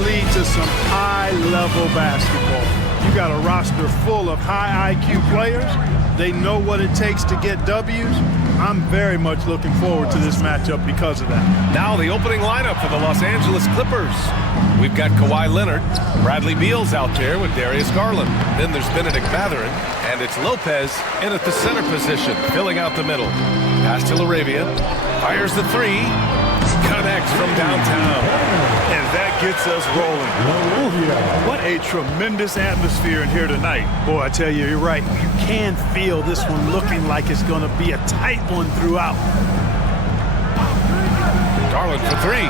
lead to some high-level basketball. You got a roster full of high IQ players. They know what it takes to get W's. I'm very much looking forward to this matchup because of that. Now the opening lineup for the Los Angeles Clippers. We've got Kawhi Leonard. Bradley Beal's out there with Darius Garland. Then there's Benedict Mathurin. And it's Lopez in at the center position, filling out the middle. Pass to LaRavia. Fires the three. Connects from downtown. And that gets us rolling. What a tremendous atmosphere in here tonight. Boy, I tell you, you're right. You can feel this one looking like it's going to be a tight one throughout. Garland for three.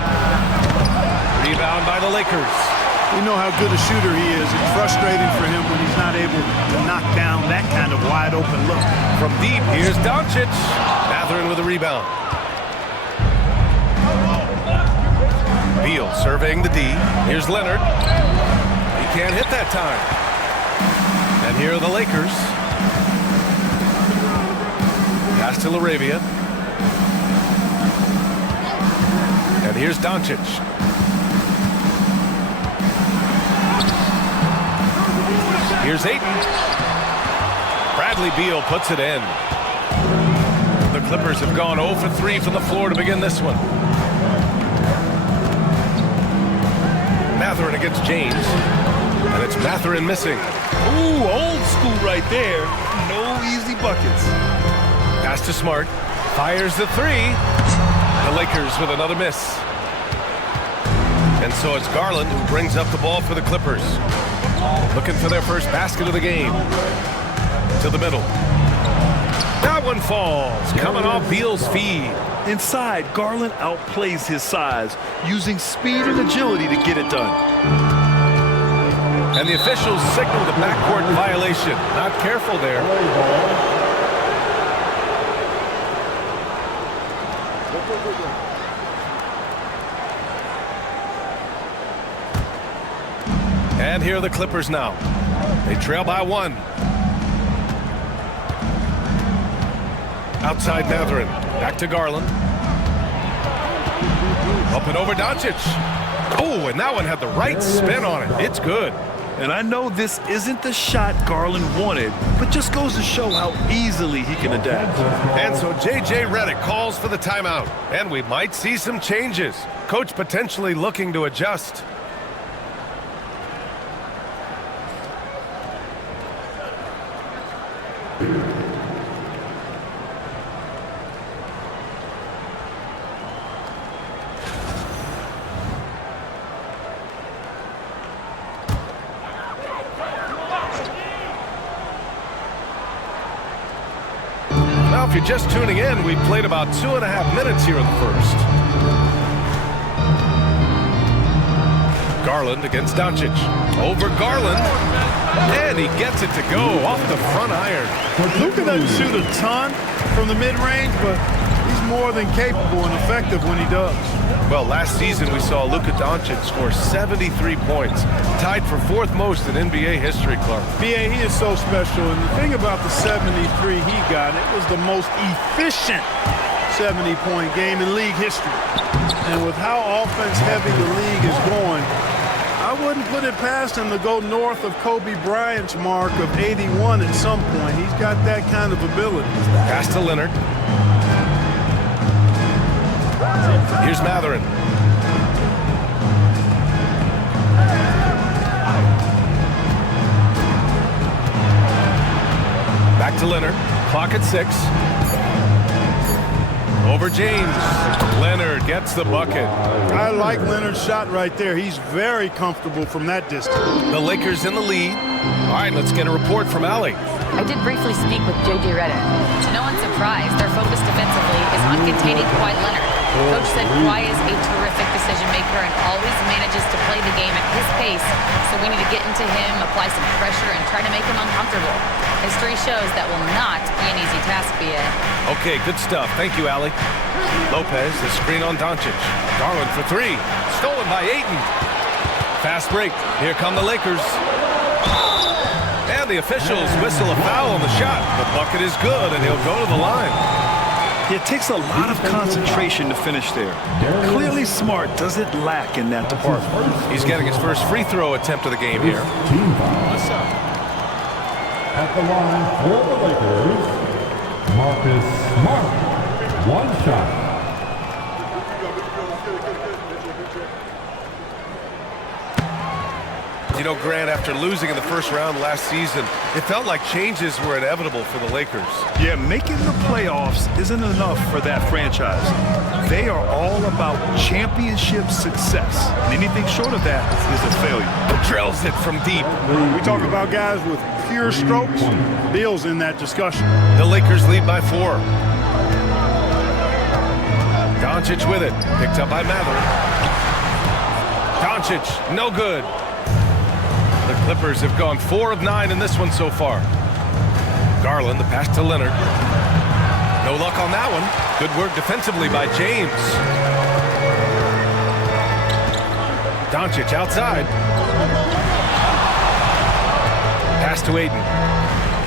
Rebound by the Lakers. We know how good a shooter he is. It's frustrating for him when he's not able to knock down that kind of wide open look. From deep, here's Doncic. Mathurin with a rebound. Beal surveying the D. Here's Leonard. He can't hit that time. And here are the Lakers. Pass to LaRavia. And here's Doncic. Here's Ayton. Bradley Beal puts it in. The Clippers have gone 0 for 3 from the floor to begin this one. Mathurin against James. And it's Mathurin missing. Ooh, old school right there. No easy buckets. Pass to Smart. Fires the three. The Lakers with another miss. And so it's Garland who brings up the ball for the Clippers. Looking for their first basket of the game. To the middle. That one falls. Coming off Beal's feed. Inside, Garland outplays his size, using speed and agility to get it done. And the officials signal the backcourt violation. Not careful there. And here are the Clippers now. They trail by 1. Outside Mathurin. Back to Garland. Up and over Doncic. Oh, and that one had the right spin on it. It's good. And I know this isn't the shot Garland wanted, but just goes to show how easily he can adapt. And so J.J. Redick calls for the timeout. And we might see some changes. Coach potentially looking to adjust. Now, if you're just tuning in, we've played about 2.5 minutes here in the first. Garland against Doncic. Over Garland. And he gets it to go off the front iron. Luka doesn't shoot a ton from the mid-range, but he's more than capable and effective when he does. Well, last season we saw Luka Doncic score 73 points, tied for 4th most in NBA history, Clark. B.A., he is so special, and the thing about the 73 he got, it was the most efficient 70-point game in league history. And with how offense-heavy the league is going, I wouldn't put it past him to go north of Kobe Bryant's mark of 81 at some point. He's got that kind of ability. Pass to Leonard. Here's Mathurin. Back to Leonard. Clock at 6. Over James. Leonard gets the bucket. I like Leonard's shot right there. He's very comfortable from that distance. The Lakers in the lead. All right, let's get a report from Allie. I did briefly speak with J.J. Redick. To no one's surprise, their focus defensively is on containing Kawhi Leonard. Coach said Kawhi is a terrific decision maker and always manages to play the game at his pace, so we need to get into him, apply some pressure, and try to make him uncomfortable. History shows that will not be an easy task, B.A. Okay, good stuff. Thank you, Allie. Lopez, the screen on Doncic. Garland for 3. Stolen by Ayton. Fast break. Here come the Lakers. And the officials whistle a foul on the shot. The bucket is good, and he'll go to the line. It takes a lot of concentration to finish there. Clearly Smart doesn't lack in that department. He's getting his first free throw attempt of the game here. At the line for the Lakers, Marcus Smart. One shot. You know, Grant, after losing in the first round last season, it felt like changes were inevitable for the Lakers. Yeah, making the playoffs isn't enough for that franchise. They are all about championship success. And anything short of that is a failure. Drills it from deep. We talk about guys with pure strokes. Beal's in that discussion. The Lakers lead by 4. Doncic with it. Picked up by Mather. Doncic, no good. The Clippers have gone 4 of 9 in this one so far. Garland, the pass to Leonard. No luck on that one. Good work defensively by James. Doncic outside. Pass to Ayton.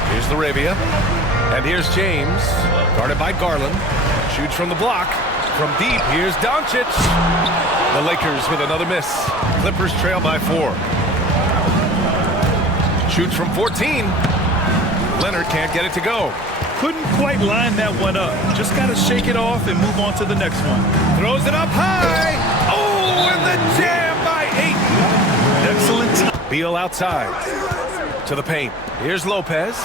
Here's Laravia. And here's James. Guarded by Garland. Shoots from the block. From deep, here's Doncic. The Lakers with another miss. Clippers trail by 4. Shoots from 14. Leonard can't get it to go. Couldn't quite line that one up. Just got to shake it off and move on to the next one. Throws it up high. Oh, and the jam by Ayton. Excellent. Beal outside. To the paint. Here's Lopez.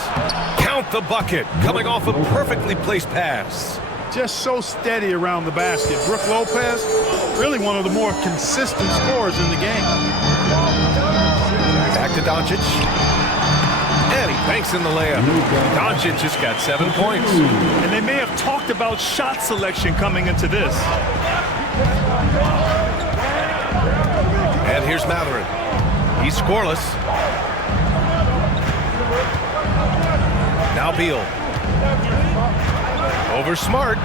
Count the bucket. Coming off a perfectly placed pass. Just so steady around the basket. Brook Lopez, really one of the more consistent scorers in the game. Back to Doncic. And he banks in the layup. Doncic just got 7 points. And they may have talked about shot selection coming into this. And here's Matherin. He's scoreless. Now Beal. Over Smart.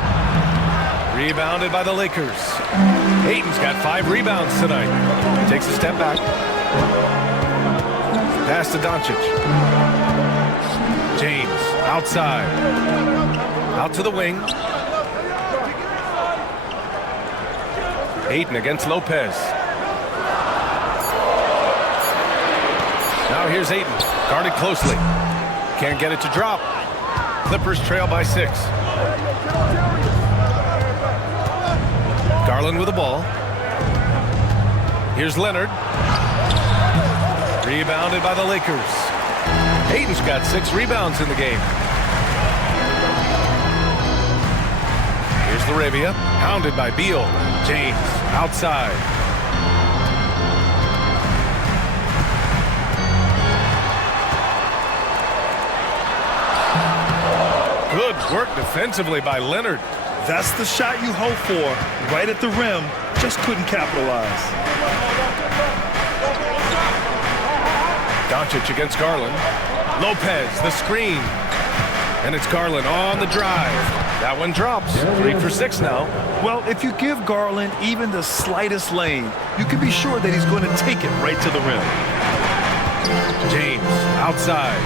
Rebounded by the Lakers. Ayton's got 5 rebounds tonight. Takes a step back. Pass to Doncic. James outside. Out to the wing. Ayton against Lopez. Now here's Ayton. Guarded closely. Can't get it to drop. Clippers trail by 6. Garland with the ball. Here's Leonard. Rebounded by the Lakers. Ayton's got 6 rebounds in the game. Here's Laravia. Hounded by Beal. James outside. Good work defensively by Leonard. That's the shot you hope for. Right at the rim. Just couldn't capitalize. Doncic against Garland. Lopez, the screen. And it's Garland on the drive. That one drops. 3 for 6 now. Well, if you give Garland even the slightest lane, you can be sure that he's going to take it right to the rim. James outside.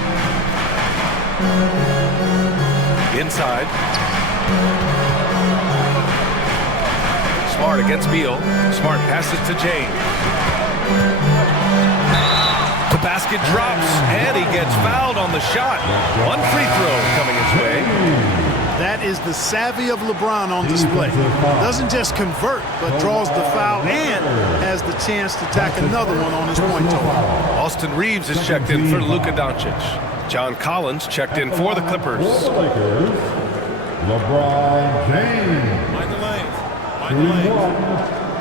Inside. Smart against Beal. Smart passes to James. The basket drops, and he gets fouled on the shot. 1 free throw coming his way. That is the savvy of LeBron on display. Doesn't just convert, but draws the foul and has the chance to tack another one on his point total. Austin Reeves is checked in for Luka Doncic. John Collins checked in for the Clippers. For the Lakers, LeBron James. Mind the lane. Mind the lane.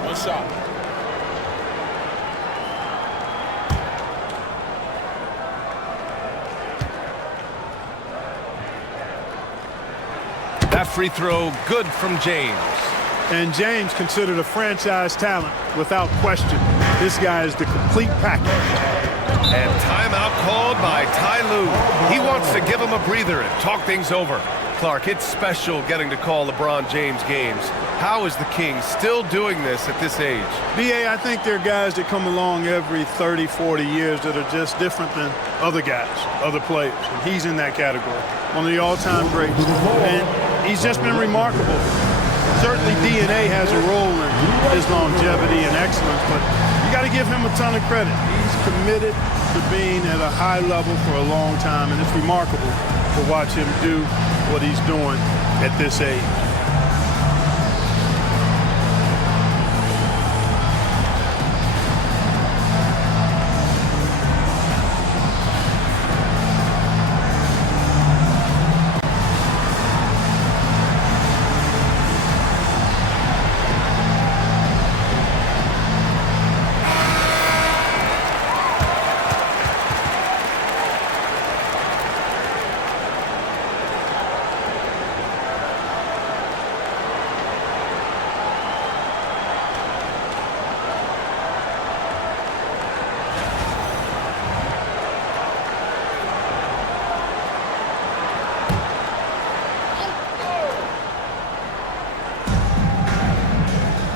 1 shot. That free throw good from James. And James considered a franchise talent without question. This guy is the complete package. And timeout called by Ty Lue. He wants to give him a breather and talk things over. Clark, it's special getting to call LeBron James games. How is the King still doing this at this age? B.A., I think there are guys that come along every 30, 40 years that are just different than other guys, other players. And he's in that category. One of the all-time greats. And he's just been remarkable. Certainly DNA has a role in his longevity and excellence, but you got to give him a ton of credit. He's committed to being at a high level for a long time, and it's remarkable to watch him do what he's doing at this age.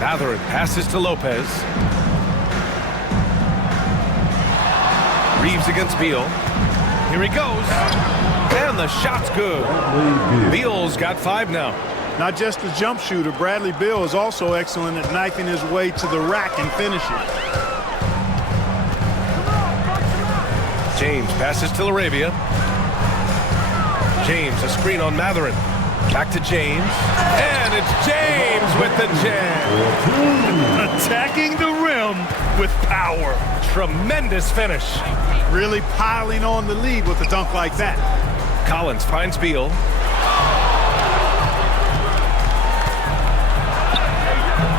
Mathurin passes to Lopez. Reeves against Beal. Here he goes. And the shot's good. Beal's got 5 now. Not just a jump shooter, Bradley Beal is also excellent at knifing his way to the rack and finishing. James passes to Laravia. James, a screen on Mathurin. Back to James. And it's James with the jam. Attacking the rim with power. Tremendous finish. Really piling on the lead with a dunk like that. Collins finds Beal.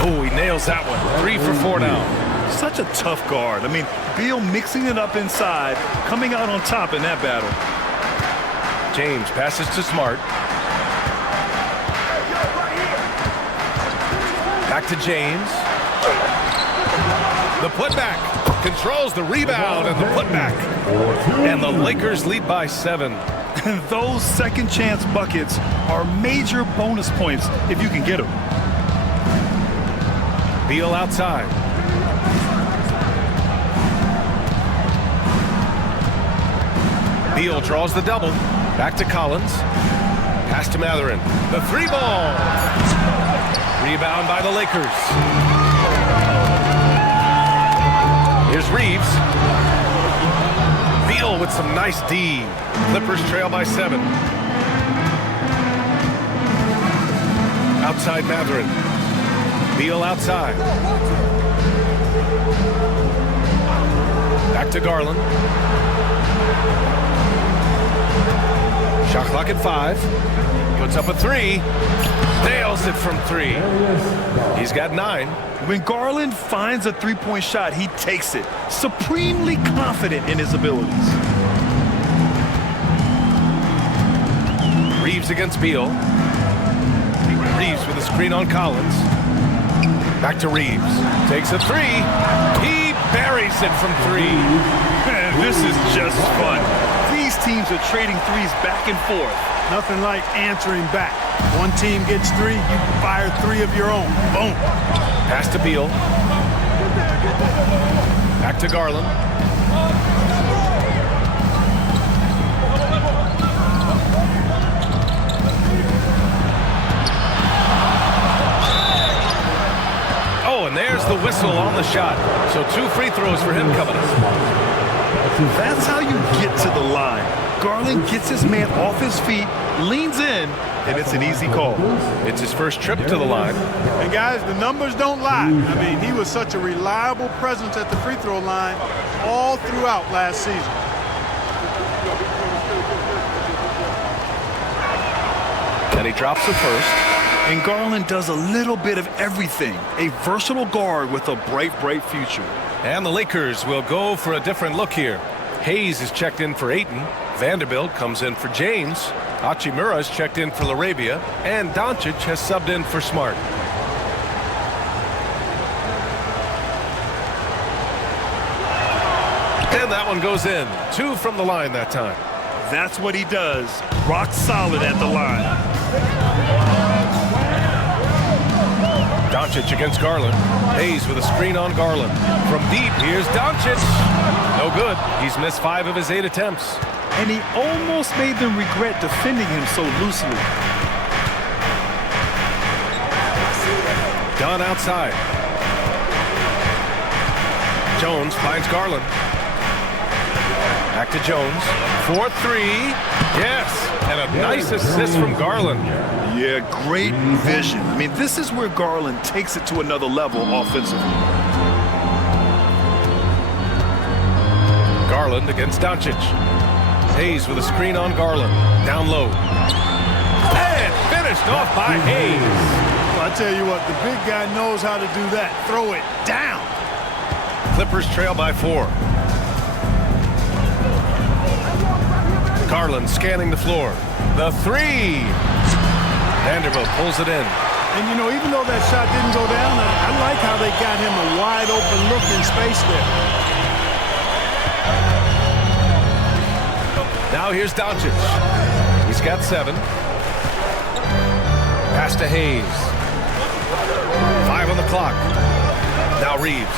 Oh, he nails that one. 3 for 4 now. Such a tough guard. I mean, Beal mixing it up inside, coming out on top in that battle. James passes to Smart. Back to James. The putback. Controls the rebound and the putback. And the Lakers lead by 7. And those second chance buckets are major bonus points if you can get them. Beal outside. Beal draws the double. Back to Collins. Pass to Mathurin. The 3-ball. Rebound by the Lakers. Here's Reeves. Beal with some nice D. Clippers trail by 7. Outside Mathurin. Beal outside. Back to Garland. Shot clock at 5. Puts up a 3. Nails it from 3. He's got 9. When Garland finds a three-point shot, he takes it. Supremely confident in his abilities. Reeves against Beal. Reeves with a screen on Collins. Back to Reeves. Takes a 3. He buries it from 3. Man, this is just fun. These teams are trading threes back and forth. Nothing like answering back. One team gets 3, you fire 3 of your own. Boom. Pass to Beal. Back to Garland. Oh, and there's the whistle on the shot. So 2 free throws for him coming up. That's how you get to the line. Garland gets his man off his feet, leans in, and it's an easy call. It's his first trip to the line. And guys, the numbers don't lie. I mean, he was such a reliable presence at the free throw line all throughout last season. And he drops the first. And Garland does a little bit of everything. A versatile guard with a bright, bright future. And the Lakers will go for a different look here. Hayes is checked in for Ayton. Vanderbilt comes in for James. Hachimura is checked in for Laravia. And Doncic has subbed in for Smart. And that one goes in. 2 from the line that time. That's what he does. Rock solid at the line. Doncic against Garland. Hayes with a screen on Garland. From deep, here's Doncic. No good. He's missed 5 of his 8 attempts. And he almost made them regret defending him so loosely. Dunn outside. Jones finds Garland. Back to Jones. 4-3. Yes. And a nice assist from Garland. Yeah, great vision. I mean, this is where Garland takes it to another level offensively. Garland against Doncic. Hayes with a screen on Garland. Down low. And finished off by Hayes. Well, I tell you what, the big guy knows how to do that. Throw it down. Clippers trail by 4. Garland scanning the floor. The 3. Vanderbilt pulls it in. And, you know, even though that shot didn't go down, I like how they got him a wide open look in space there. Now here's Doncic. He's got 7. Pass to Hayes. 5 on the clock. Now Reeves.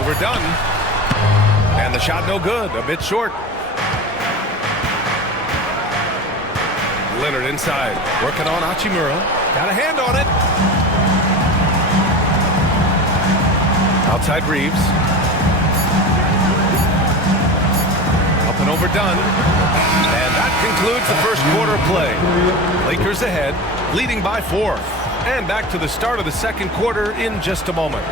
Overdone. And the shot no good. A bit short. Leonard inside. Working on Hachimura. Got a hand on it. Outside Reeves. Up and overdone. And that concludes the first quarter play. Lakers ahead, leading by 4. And back to the start of the second quarter in just a moment.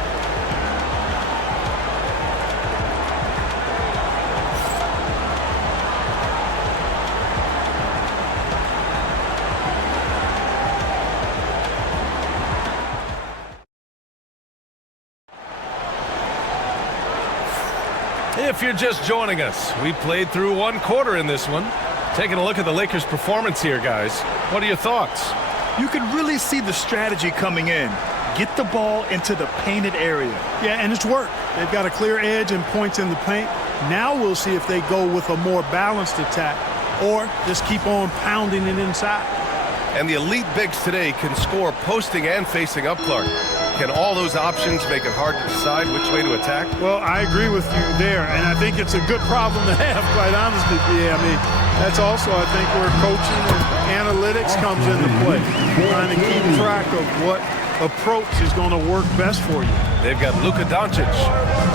If you're just joining us, we played through 1 quarter in this one. Taking a look at the Lakers' performance here, guys. What are your thoughts? You can really see the strategy coming in. Get the ball into the painted area. Yeah, and it's worked. They've got a clear edge and points in the paint. Now we'll see if they go with a more balanced attack or just keep on pounding it inside. And the elite bigs today can score posting and facing up, Clark. Can all those options make it hard to decide which way to attack? Well, I agree with you there, and I think it's a good problem to have, quite honestly, BA. I mean, that's also, I think, where coaching and analytics comes into play. Trying to keep track of what approach is going to work best for you. They've got Luka Doncic,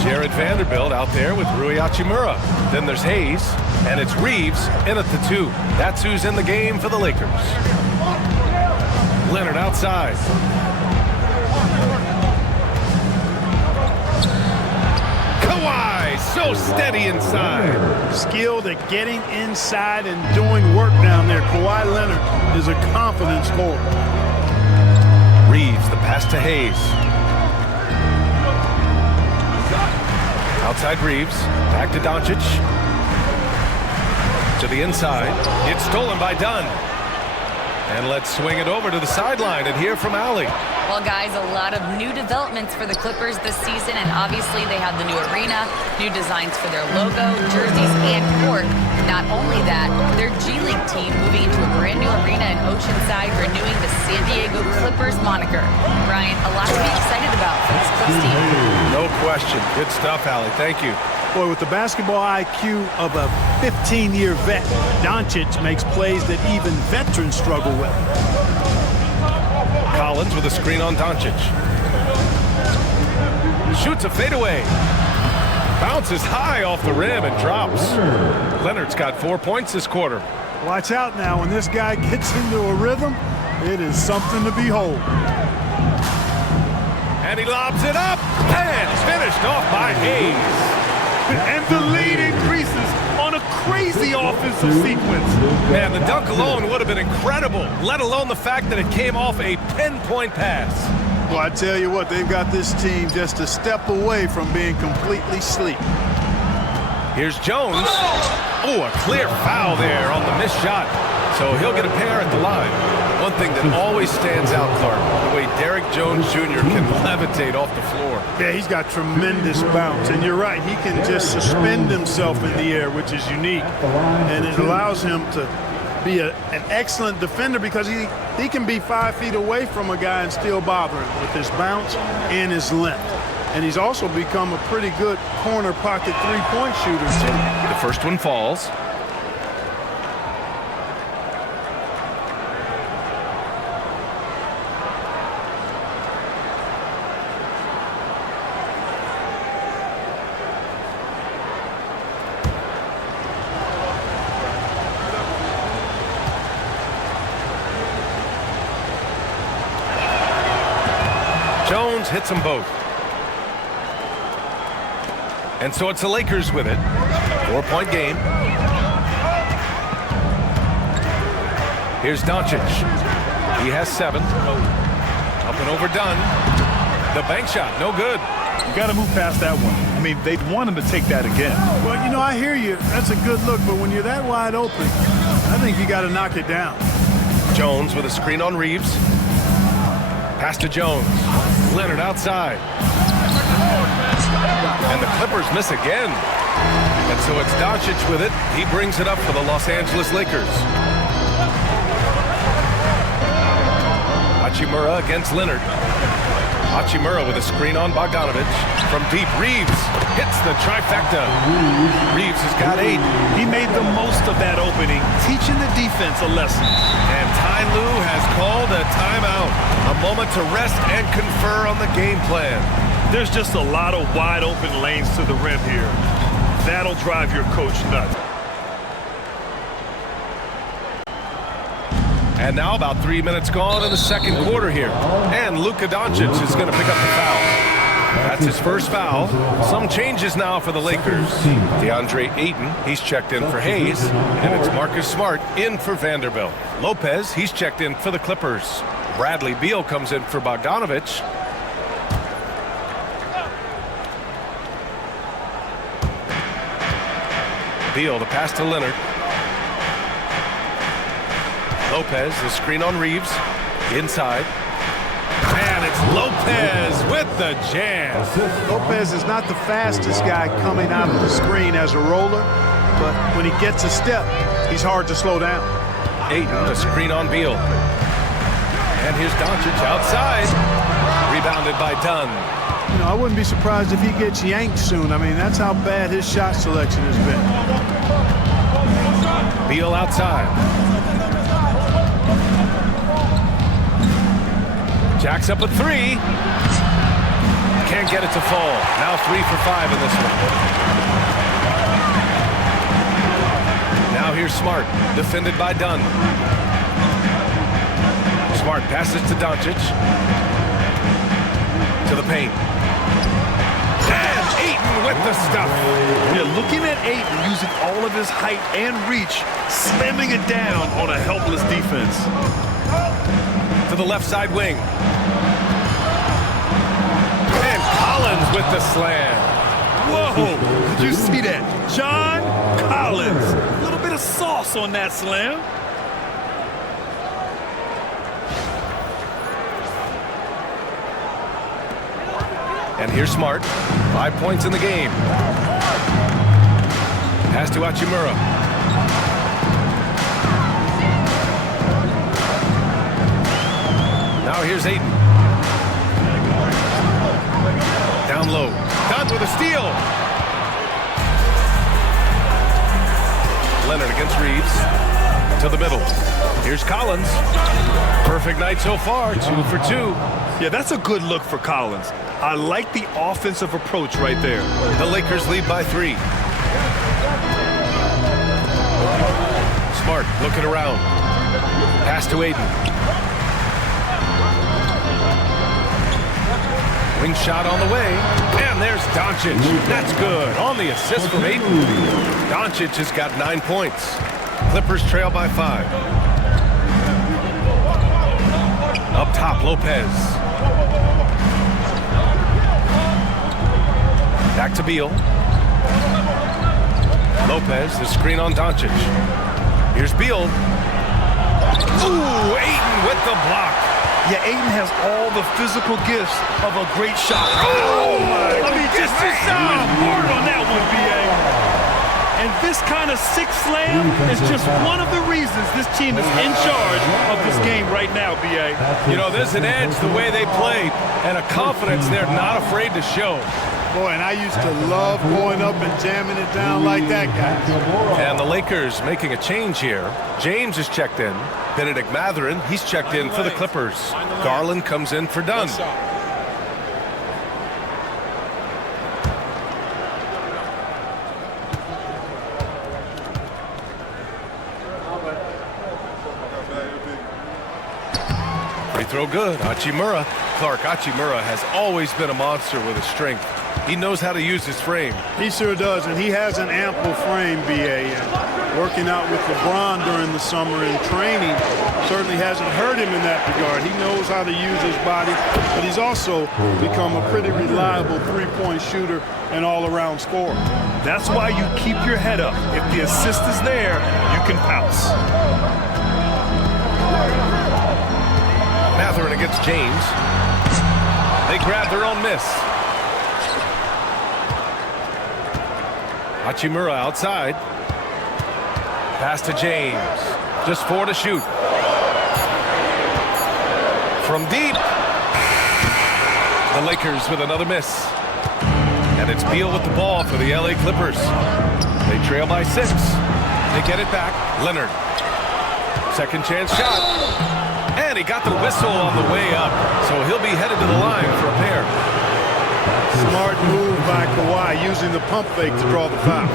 Jared Vanderbilt out there with Rui Hachimura. Then there's Hayes, and it's Reeves in at the 2. That's who's in the game for the Lakers. Leonard outside. Kawhi, so steady inside. Skilled at getting inside and doing work down there. Kawhi Leonard is a confident scorer. Reeves, the pass to Hayes. Outside Reeves, back to Doncic. To the inside. It's stolen by Dunn. And let's swing it over to the sideline and hear from Allie. Well, guys, a lot of new developments for the Clippers this season, and obviously they have the new arena, new designs for their logo, jerseys, and court. Not only that, their G League team moving into a brand new arena in Oceanside, renewing the San Diego Clippers moniker. Brian, a lot to be excited about for this Clips team. No question. Good stuff, Allie. Thank you. Boy, with the basketball IQ of a 15-year vet, Doncic makes plays that even veterans struggle with. Collins with a screen on Doncic. Shoots a fadeaway. Bounces high off the rim and drops. Leonard's got 4 points this quarter. Watch out now. When this guy gets into a rhythm, it is something to behold. And he lobs it up. And it's finished off by Hayes. And the lead increases on a crazy offensive sequence. Man, the dunk alone would have been incredible, let alone the fact that it came off a pinpoint pass. Well, I tell you what, they've got this team just a step away from being completely asleep. Here's Jones. Oh, a clear foul there on the missed shot. So he'll get a pair at the line. One thing that always stands out, Clark, the way Derrick Jones Jr. can levitate off the floor. Yeah, he's got tremendous bounce. And you're right, he can just suspend himself in the air, which is unique. And it allows him to be an excellent defender because he can be 5 feet away from a guy and still bother him with his bounce and his length. And he's also become a pretty good corner pocket three-point shooter, too. The first one falls. Jones hits them both. And so it's the Lakers with it. 4-point game. Here's Doncic. He has 7. Up and over Dunn. The bank shot, no good. You got to move past that one. I mean, they'd want him to take that again. Well, you know, I hear you. That's a good look, but when you're that wide open, I think you got to knock it down. Jones with a screen on Reeves. Pass to Jones. Leonard outside. And the Clippers miss again. And so it's Doncic with it. He brings it up for the Los Angeles Lakers. Hachimura against Leonard. Hachimura with a screen on Bogdanovich. From deep, Reeves hits the trifecta. Reeves has got 8. He made the most of that opening, teaching the defense a lesson. And Ty Lue has called a timeout. A moment to rest and confer on the game plan. There's just a lot of wide open lanes to the rim here. That'll drive your coach nuts. And now about 3 minutes gone in the second quarter here. And Luka Doncic is going to pick up the foul. That's his first foul. Some changes now for the Lakers. DeAndre Ayton, he's checked in for Hayes. And it's Marcus Smart in for Vanderbilt. Lopez, he's checked in for the Clippers. Bradley Beal comes in for Bogdanovich. Beal, the pass to Leonard. Lopez, the screen on Reeves. Inside. And it's Lopez with the jam. Lopez is not the fastest guy coming out of the screen as a roller, but when he gets a step, he's hard to slow down. Ayton, the screen on Beal. And here's Doncic outside. Rebounded by Dunn. You know, I wouldn't be surprised if he gets yanked soon. I mean, that's how bad his shot selection has been. Beal outside. Jacks up a 3. Can't get it to fall. Now 3 for 5 in this one. Now here's Smart, defended by Dunn. Smart passes to Doncic. To the paint. And Ayton with the stuff. Yeah, looking at Ayton using all of his height and reach, slamming it down on a helpless defense. To the left side wing. And Collins with the slam. Whoa, did you see that? John Collins. A little bit of sauce on that slam. And here's Smart. 5 points in the game. Pass to Hachimura. Now here's Ayton. Down low. Dunn with a steal. Leonard against Reeves. To the middle. Here's Collins. Perfect night so far. 2 for 2. Yeah, that's a good look for Collins. I like the offensive approach right there. The Lakers lead by 3. Smart looking around. Pass to Ayton. Wing shot on the way. And there's Doncic. That's good. On the assist from Ayton. Doncic has got 9 points. Clippers trail by 5. Up top, Lopez. Back to Beal. Lopez, the screen on Doncic. Here's Beal. Ooh, Ayton with the block. Yeah, Ayton has all the physical gifts of a great shot. Oh, my I mean, just hard on that one, B.A. And this kind of sick slam is just one of the reasons this team is in charge of this game right now, B.A. You know, there's an edge the way they played and a confidence they're not afraid to show. Boy, and I used to love going up and jamming it down like that, guys. And the Lakers making a change here. James is checked in. Benedict Mathurin, he's checked in for the Clippers. Garland comes in for Dunn. Free throw good. Hachimura. Clark, Hachimura has always been a monster with his strength. He knows how to use his frame. He sure does, and he has an ample frame, B.A. Working out with LeBron during the summer in training certainly hasn't hurt him in that regard. He knows how to use his body, but he's also become a pretty reliable three-point shooter and all-around scorer. That's why you keep your head up. If the assist is there, you can pounce. Mathurin against James. They grab their own miss. Hachimura outside. Pass to James. Just 4 to shoot. From deep. The Lakers with another miss. And it's Beal with the ball for the LA Clippers. They trail by 6. They get it back. Leonard. Second chance shot. And he got the whistle on the way up. So he'll be headed to the line for a pair. Smart move by Kawhi, using the pump fake to draw the foul.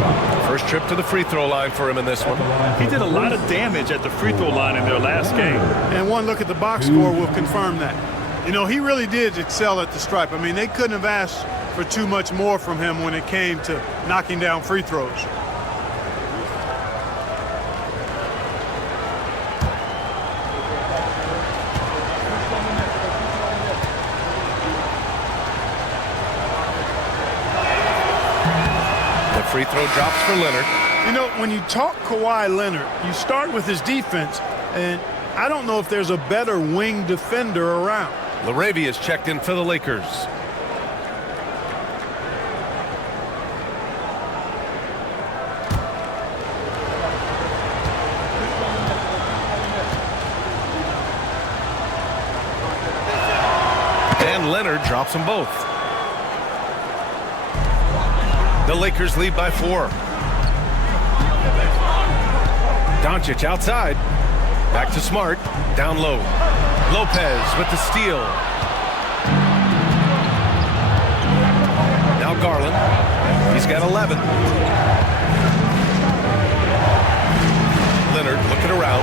First trip to the free throw line for him in this one. He did a lot of damage at the free throw line in their last game. And one look at the box score will confirm that. You know, he really did excel at the stripe. I mean, they couldn't have asked for too much more from him when it came to knocking down free throws. Free throw drops for Leonard. You know, when you talk Kawhi Leonard, you start with his defense, and I don't know if there's a better wing defender around. LaRavia is checked in for the Lakers. And Leonard drops them both. The Lakers lead by 4. Doncic outside. Back to Smart. Down low. Lopez with the steal. Now Garland. He's got 11. Leonard looking around.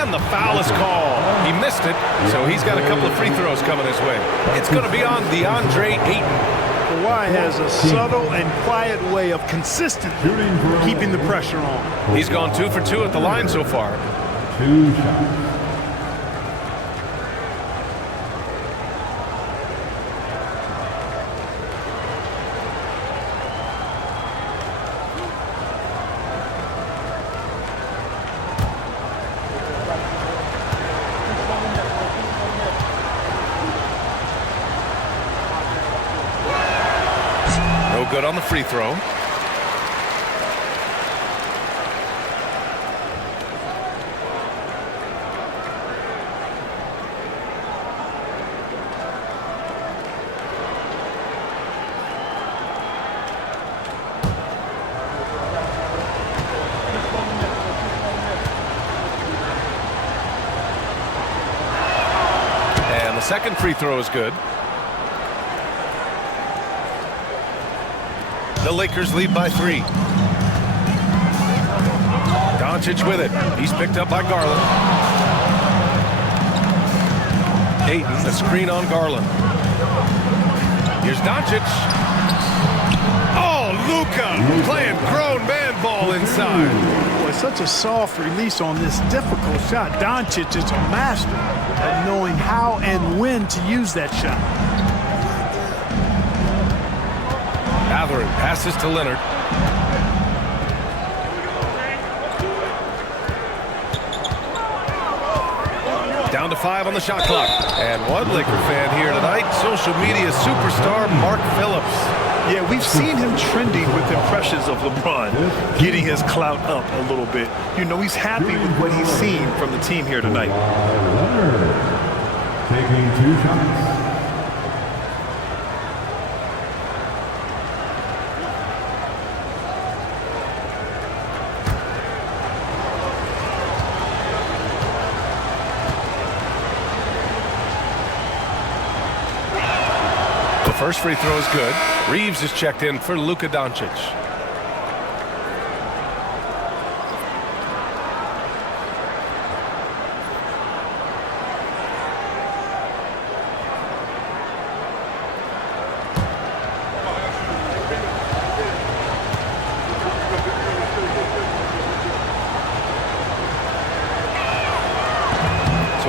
And the foul is called. He missed it, so he's got a couple of free throws coming his way. It's going to be on DeAndre Ayton. Kawhi has a subtle and quiet way of consistently keeping the pressure on. He's gone 2 for 2 at the line so far. 2 shots. Good on the free throw. And the second free throw is good. The Lakers lead by 3. Doncic with it. He's picked up by Garland. Ayton, the screen on Garland. Here's Doncic. Oh, Luka playing grown man ball inside. Boy, such a soft release on this difficult shot. Doncic is a master at knowing how and when to use that shot. Mathurin passes to Leonard. Down to 5 on the shot clock. And one Laker fan here tonight, social media superstar Mark Phillips. Yeah, we've seen him trending with impressions of LeBron, getting his clout up a little bit. You know, he's happy with what he's seen from the team here tonight. Leonard taking 2 shots. First free throw is good. Reeves is checked in for Luka Doncic.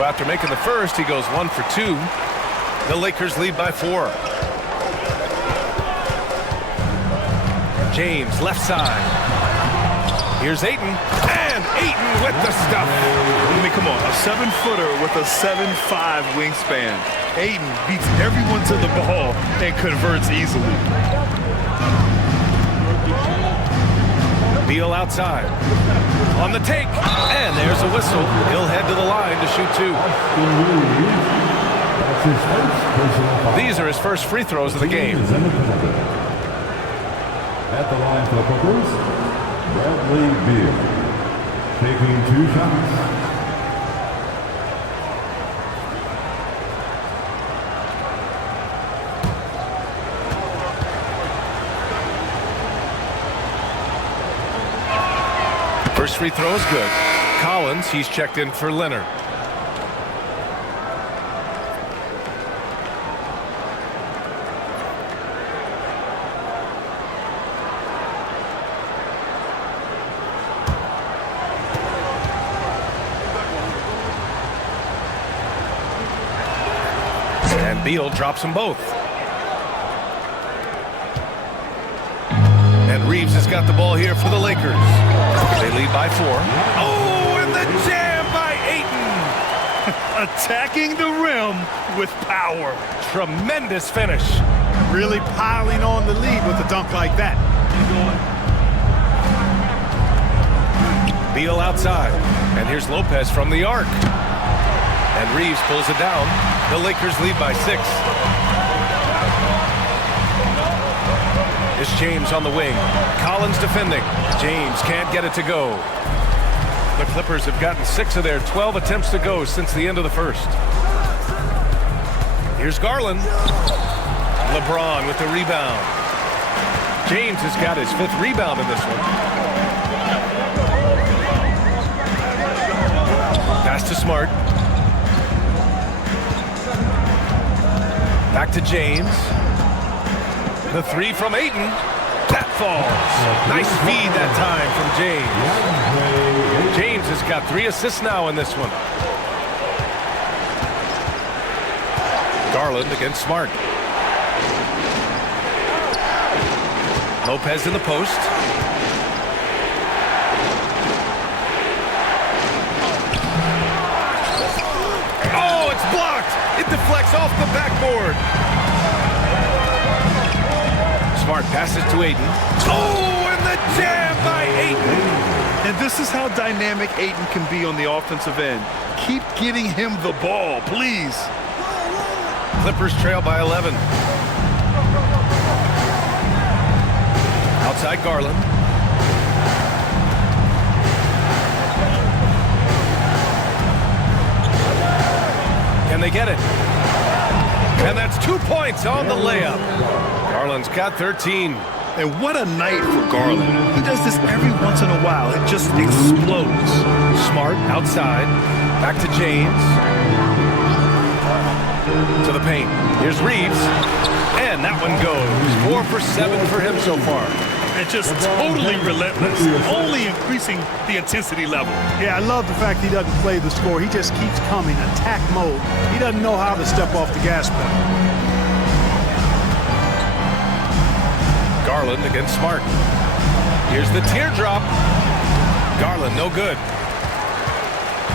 after making the first, he goes 1 for 2. The Lakers lead by 4. James, left side. Here's Ayton, and Ayton with the stuff. I mean, come on, a 7-footer with a 7'5" wingspan. Ayton beats everyone to the ball and converts easily. Beal outside. On the take, and there's a whistle. He'll head to the line to shoot 2. These are his first free throws of the game. At the line for the Clippers, Bradley Beal, taking 2 shots. First free throw is good. Collins, he's checked in for Leonard. And Beal drops them both. And Reeves has got the ball here for the Lakers. They lead by 4. Oh, and the jam by Ayton. Attacking the rim with power. Tremendous finish. Really piling on the lead with a dunk like that. Beal outside. And here's Lopez from the arc. And Reeves pulls it down. The Lakers lead by 6. It's James on the wing. Collins defending. James can't get it to go. The Clippers have gotten 6 of their 12 attempts to go since the end of the first. Here's Garland. LeBron with the rebound. James has got his 5th rebound in this one. Pass to Smart. Back to James. The 3 from Ayton. That falls. Nice feed that time from James. James has got 3 assists now in this one. Garland against Smart. Lopez in the post. Oh, it's blocked. It deflects off the backboard. Smart passes to Ayton. Oh, and the jam by Ayton. And this is how dynamic Ayton can be on the offensive end. Keep getting him the ball, please. Clippers trail by 11. Outside Garland. Can they get it? And that's 2 points on the layup. Garland's got 13. And what a night for Garland. He does this every once in a while. It just explodes. Smart outside. Back to James. To the paint. Here's Reeves. And that one goes. 4 for 7 for him so far. And just totally relentless. Only increasing the intensity level. Yeah, I love the fact he doesn't play the score. He just keeps coming, attack mode. He doesn't know how to step off the gas pedal. Garland against Smart. Here's the teardrop. Garland, no good.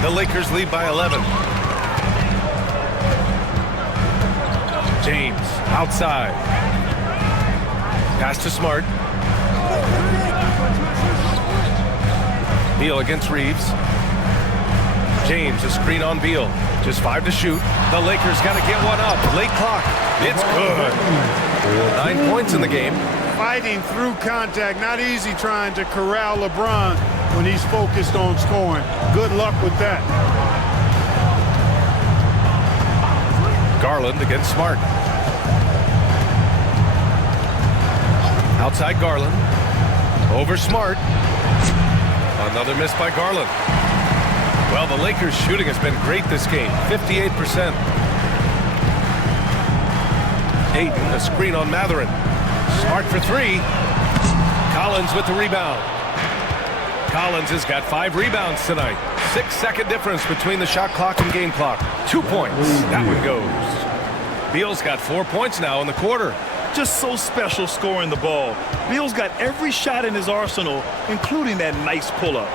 The Lakers lead by 11. James, outside. Pass to Smart. Beal against Reeves. James, a screen on Beal. Just 5 to shoot. The Lakers got to get one up. Late clock. It's good. 9 points in the game. Fighting through contact. Not easy trying to corral LeBron when he's focused on scoring. Good luck with that. Garland against Smart. Outside Garland. Over Smart. Another miss by Garland. Well, the Lakers' shooting has been great this game. 58%. Ayton, a screen on Matherin. Smart for 3. Collins with the rebound. Collins has got 5 rebounds tonight. 6-second difference between the shot clock and game clock. 2 points. That one goes. Beal's got 4 points now in the quarter. Just so special scoring the ball. Beal's got every shot in his arsenal, including that nice pull-up.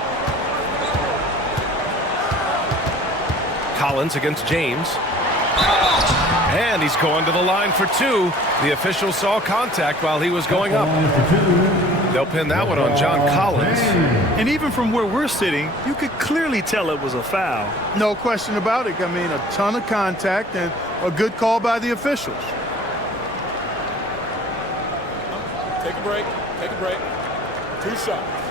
Collins against James. And he's going to the line for 2. The official saw contact while he was going up. They'll pin that one on John Collins. And even from where we're sitting, you could clearly tell it was a foul. No question about it. I mean, a ton of contact and a good call by the officials. Take a break. Take a break. 2 shots.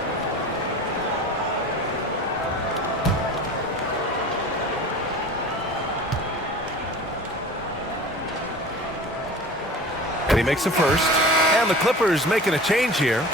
And he makes a first. And the Clippers making a change here.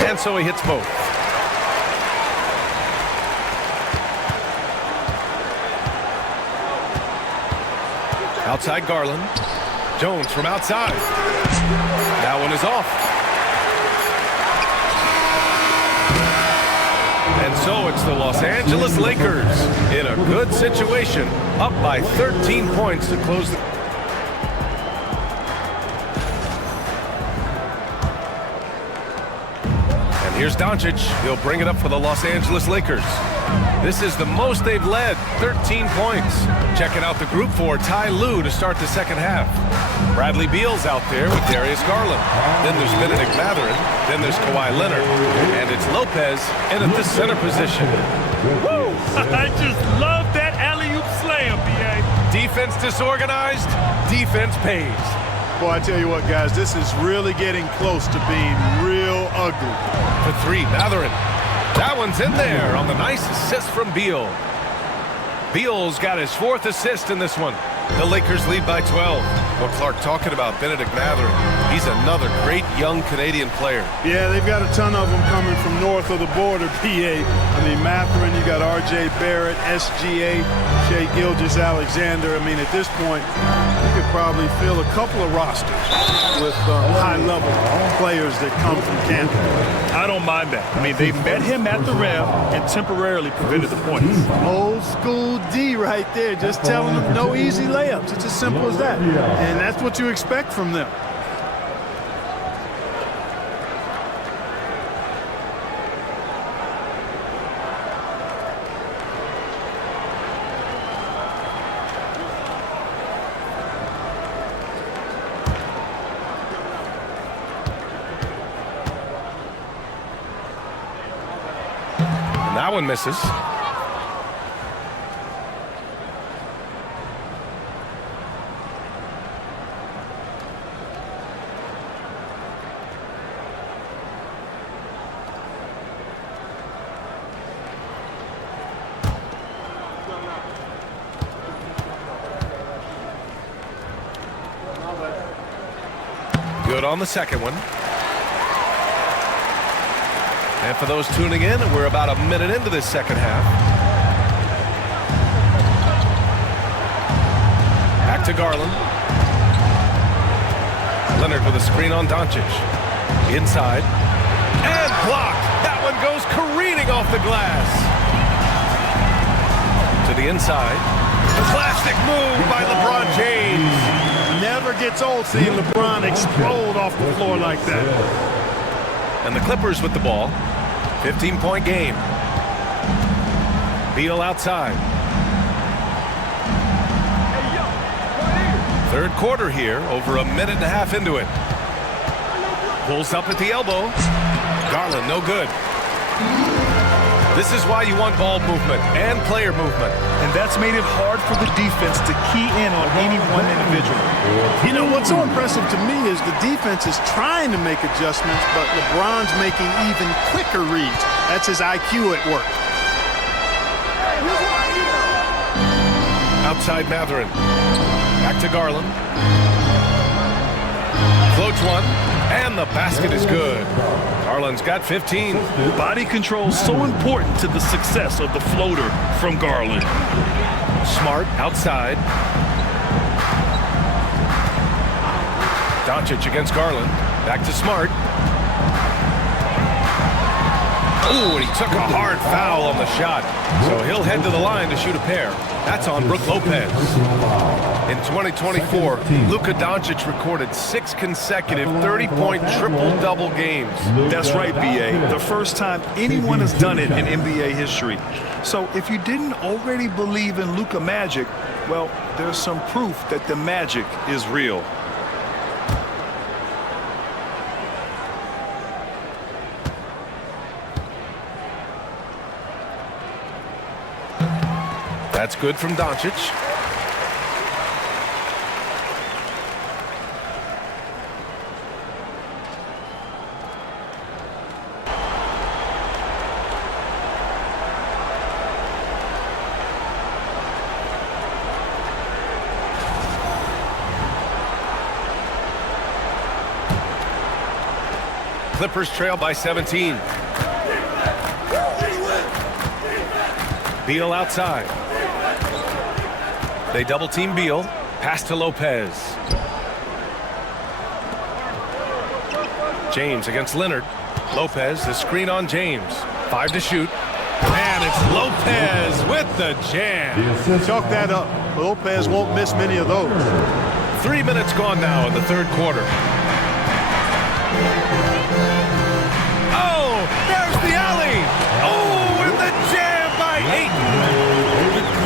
And so he hits both. Outside Garland. Jones from outside. That one is off. And so it's the Los Angeles Lakers in a good situation, up by 13 points to close the... And here's Doncic. He'll bring it up for the Los Angeles Lakers. This is the most they've led, 13 points. Checking out the group for Ty Lue to start the second half. Bradley Beal's out there with Darius Garland. Then there's Benedict Mathurin. Then there's Kawhi Leonard. And it's Lopez in at the center position. Woo! I just love that alley-oop slam, B.A. Defense disorganized, defense pays. Boy, I tell you what, guys, this is really getting close to being real ugly. For 3, Mathurin. That one's in there on the nice assist from Beal. Beal's got his 4th assist in this one. The Lakers lead by 12. Well, Clark, talking about Benedict Mathurin, he's another great young Canadian player. Yeah, they've got a ton of them coming from north of the border, PA. I mean, Mathurin, you got R.J. Barrett, SGA, Shai Gilgeous-Alexander. I mean, at this point, you could probably fill a couple of rosters with high-level players that come from Canada. I don't mind that. I mean, they met him at the rim and temporarily prevented the points. Old school D right there, just telling them no easy layups. It's as simple as that. And that's what you expect from them. And that one misses. Good on the second one. And for those tuning in, we're about a minute into this second half. Back to Garland. Leonard with a screen on Doncic. Inside. And blocked. That one goes careening off the glass. To the inside. The classic move by LeBron James. Never gets old seeing LeBron explode off the floor like that. And the Clippers with the ball. 15-point game. Beal outside. Third quarter here, over a minute and a half into it. Pulls up at the elbow. Garland, no good. This is why you want ball movement and player movement. And that's made it hard for the defense to key in on any one individual. You know, what's so impressive to me is the defense is trying to make adjustments, but LeBron's making even quicker reads. That's his IQ at work. Outside Mathurin. Back to Garland. Floats one, and the basket is good. Garland's got 15. Body control so important to the success of the floater from Garland. Smart outside. Doncic against Garland. Back to Smart. Ooh, and he took a hard foul on the shot. So he'll head to the line to shoot a pair. That's on Brook Lopez. In 2024, Luka Doncic recorded 6 consecutive 30-point triple-double games. That's right, B.A. The first time anyone has done it in NBA history. So if you didn't already believe in Luka Magic, well, there's some proof that the magic is real. That's good from Doncic. Clippers trail by 17. Beal outside. They double-team Beal. Pass to Lopez. James against Leonard. Lopez, the screen on James. 5 to shoot. And it's Lopez with the jam. Chalk that up. Lopez won't miss many of those. 3 minutes gone now in the third quarter. Oh, there's the alley. Oh, and the jam by Ayton.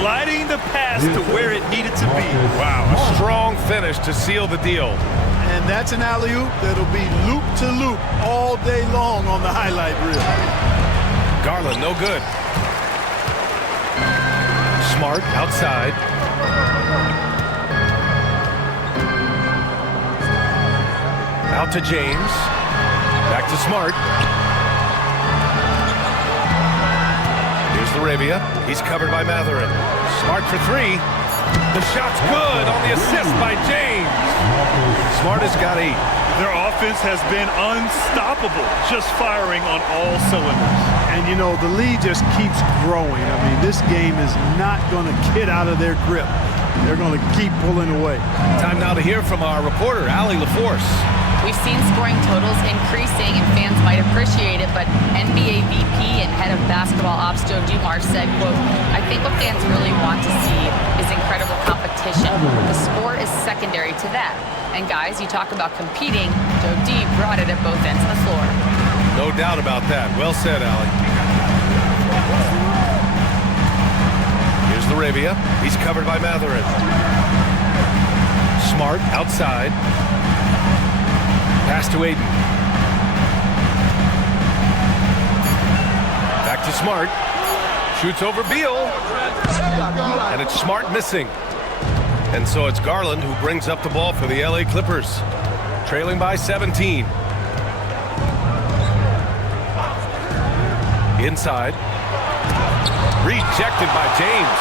Gliding the pass to where it needed to be. Wow, a strong finish to seal the deal. And that's an alley-oop that'll be loop-to-loop all day long on the highlight reel. Garland, no good. Smart outside. Out to James. Back to Smart. Here's Laravia. He's covered by Matherin. Smart for 3. The shot's good on the assist by James. Smart has got 8. Their offense has been unstoppable, just firing on all cylinders. And, you know, the lead just keeps growing. I mean, this game is not going to get out of their grip. They're going to keep pulling away. Time now to hear from our reporter, Allie LaForce. We've seen scoring totals increasing, and fans might appreciate it, but NBA VP and head of basketball ops Joe Dumars said, quote, "I think what fans really want to see is incredible competition. The sport is secondary to that. And guys, you talk about competing, Joe D brought it at both ends of the floor." No doubt about that. Well said, Allie. Here's Laravia. He's covered by Matherin. Smart outside. Pass to Ayton. Back to Smart. Shoots over Beal. And it's Smart missing. And so it's Garland who brings up the ball for the LA Clippers. Trailing by 17. Inside. Rejected by James.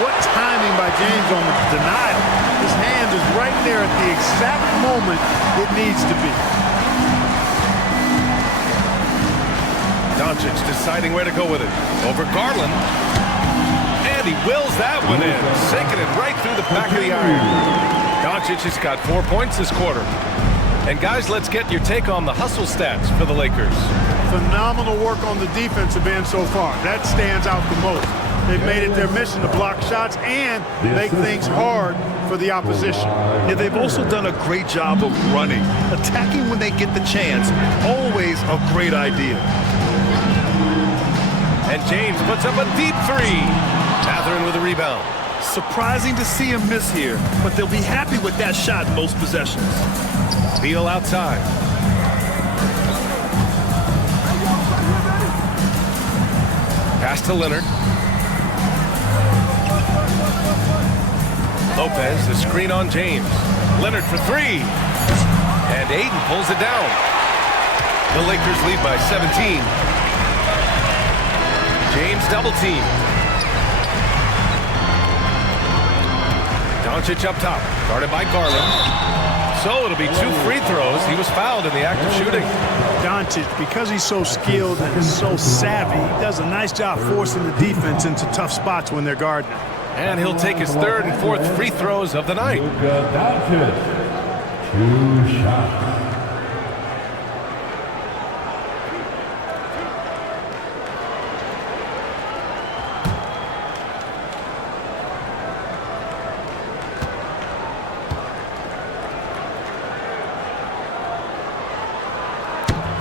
What timing by James on the denial. His hand is right there at the exact moment it needs to be. Doncic deciding where to go with it. Over Garland. And he wills that one in. Sinking it right through the back of the iron. Doncic has got 4 points this quarter. And guys, let's get your take on the hustle stats for the Lakers. Phenomenal work on the defensive end so far. That stands out the most. They've made it their mission to block shots and make things hard for the opposition. Yeah, they've also done a great job of running. Attacking when they get the chance, always a great idea. And James puts up a deep 3. Matherin with a rebound. Surprising to see him miss here, but they'll be happy with that shot most possessions. Beal outside. Pass to Leonard. Lopez, the screen on James. Leonard for 3. And Ayton pulls it down. The Lakers lead by 17. James double team. Doncic up top, guarded by Garland. so it'll be 2 free throws. He was fouled in the act of shooting. Doncic, because he's so skilled and so savvy, he does a nice job forcing the defense into tough spots when they're guarding. And he'll take his 3rd and 4th free throws of the night. Luka Doncic, 2 shots.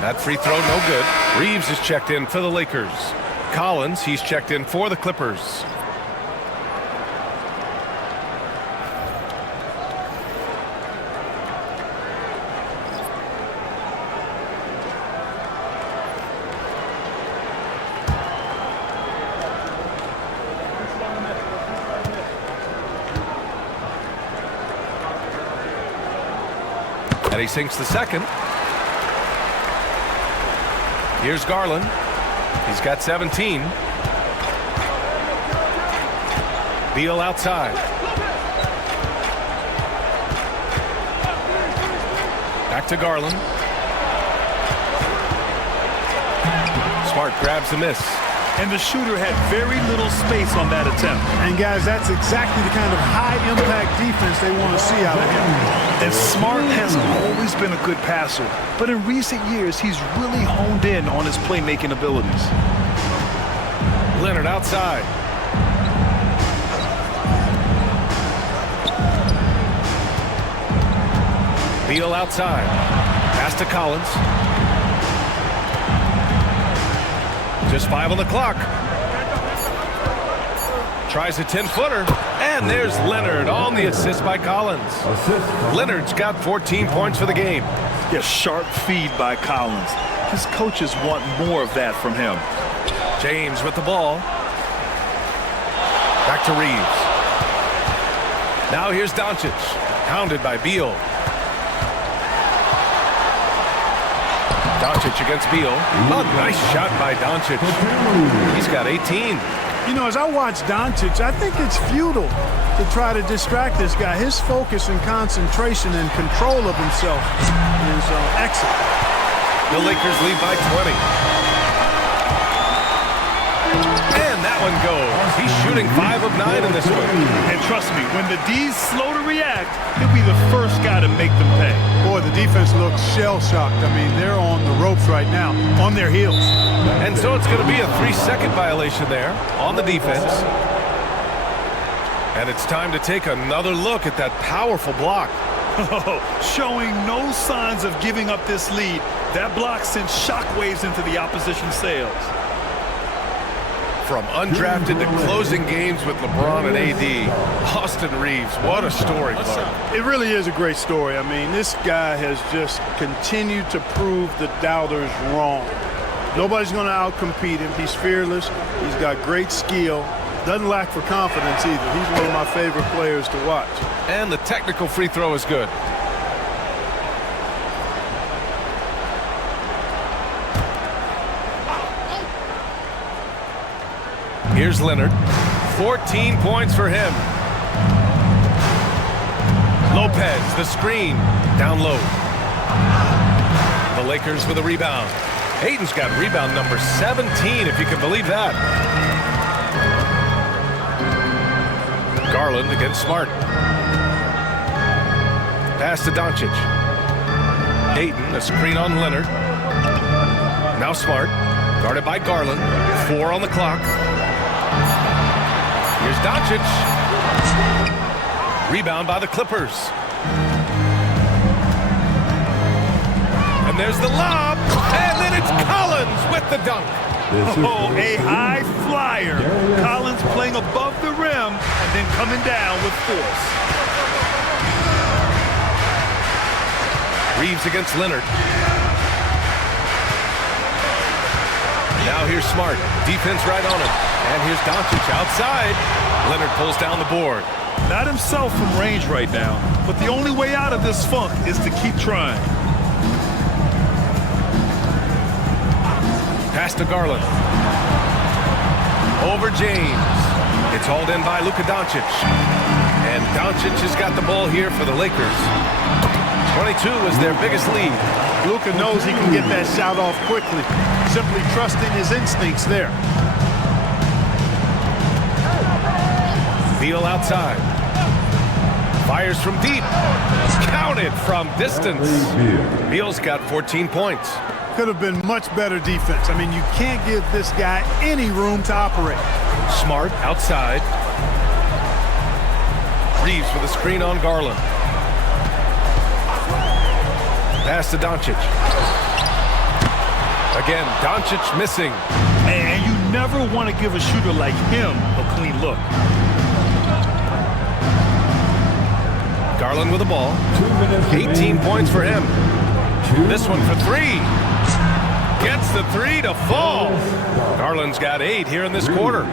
That free throw, no good. Reeves is checked in for the Lakers. Collins, he's checked in for the Clippers. And he sinks the second. Here's Garland. He's got 17. Beal outside. Back to Garland. Smart grabs the miss. And the shooter had very little space on that attempt. And guys, that's exactly the kind of high-impact defense they want to see out of him. And Smart has always been a good passer, but in recent years, he's really honed in on his playmaking abilities. Leonard outside. Beal outside. Pass to Collins. Just 5 on the clock. Tries a 10-footer. And there's Leonard on the assist by Collins. Leonard's got 14 points for the game. Yeah, sharp feed by Collins. His coaches want more of that from him. James with the ball. Back to Reeves. Now here's Doncic. Hounded by Beal. Doncic against Beal. A nice shot by Doncic. He's got 18. You know, as I watch Doncic, I think it's futile to try to distract this guy. His focus and concentration and control of himself is excellent. The Lakers lead by 20. And that one goes. He's shooting 5 of 9 in this one. And trust me, when the D's slow to react, he'll be the first guy to make them pay. Boy, the defense looks shell-shocked. I mean, they're on the ropes right now, on their heels. And so it's going to be a 3-second violation there on the defense. And it's time to take another look at that powerful block. Showing no signs of giving up this lead. That block sent shockwaves into the opposition's sails. From undrafted to closing games with LeBron and AD, Austin Reeves, what a story, Clark. It really is a great story. I mean, this guy has just continued to prove the doubters wrong. Nobody's going to outcompete him. He's fearless. He's got great skill. Doesn't lack for confidence either. He's one of my favorite players to watch. And the technical free throw is good. Here's Leonard. 14 points for him. Lopez, the screen. Down low. The Lakers with a rebound. Hayden's got rebound number 17, if you can believe that. Garland against Smart. Pass to Doncic. Dayton, a screen on Leonard. Now Smart. Guarded by Garland. 4 on the clock. Here's Doncic. Rebound by the Clippers. And there's the lob. And then it's Collins with the dunk. Oh, a high flyer. Collins playing above the rim and then coming down with force. Reeves against Leonard. Now here's Smart. Defense right on him. And here's Doncic outside. Leonard pulls down the board. Not himself from range right now, but the only way out of this funk is to keep trying. Pass to Garland. Over James. It's hauled in by Luka Doncic. And Doncic has got the ball here for the Lakers. 22 was their biggest lead. Luka knows he can get that shot off quickly, simply trusting his instincts there. Beal outside. Fires from deep. Counted from distance. Beal's got 14 points. Could have been much better defense. I mean, you can't give this guy any room to operate. Smart outside. Reeves with a screen on Garland. Pass to Doncic. Again, Doncic missing. And you never want to give a shooter like him a clean look. Garland with the ball. 18 points for him. This one for three. Gets the three to fall. Garland's got 8 here in this quarter.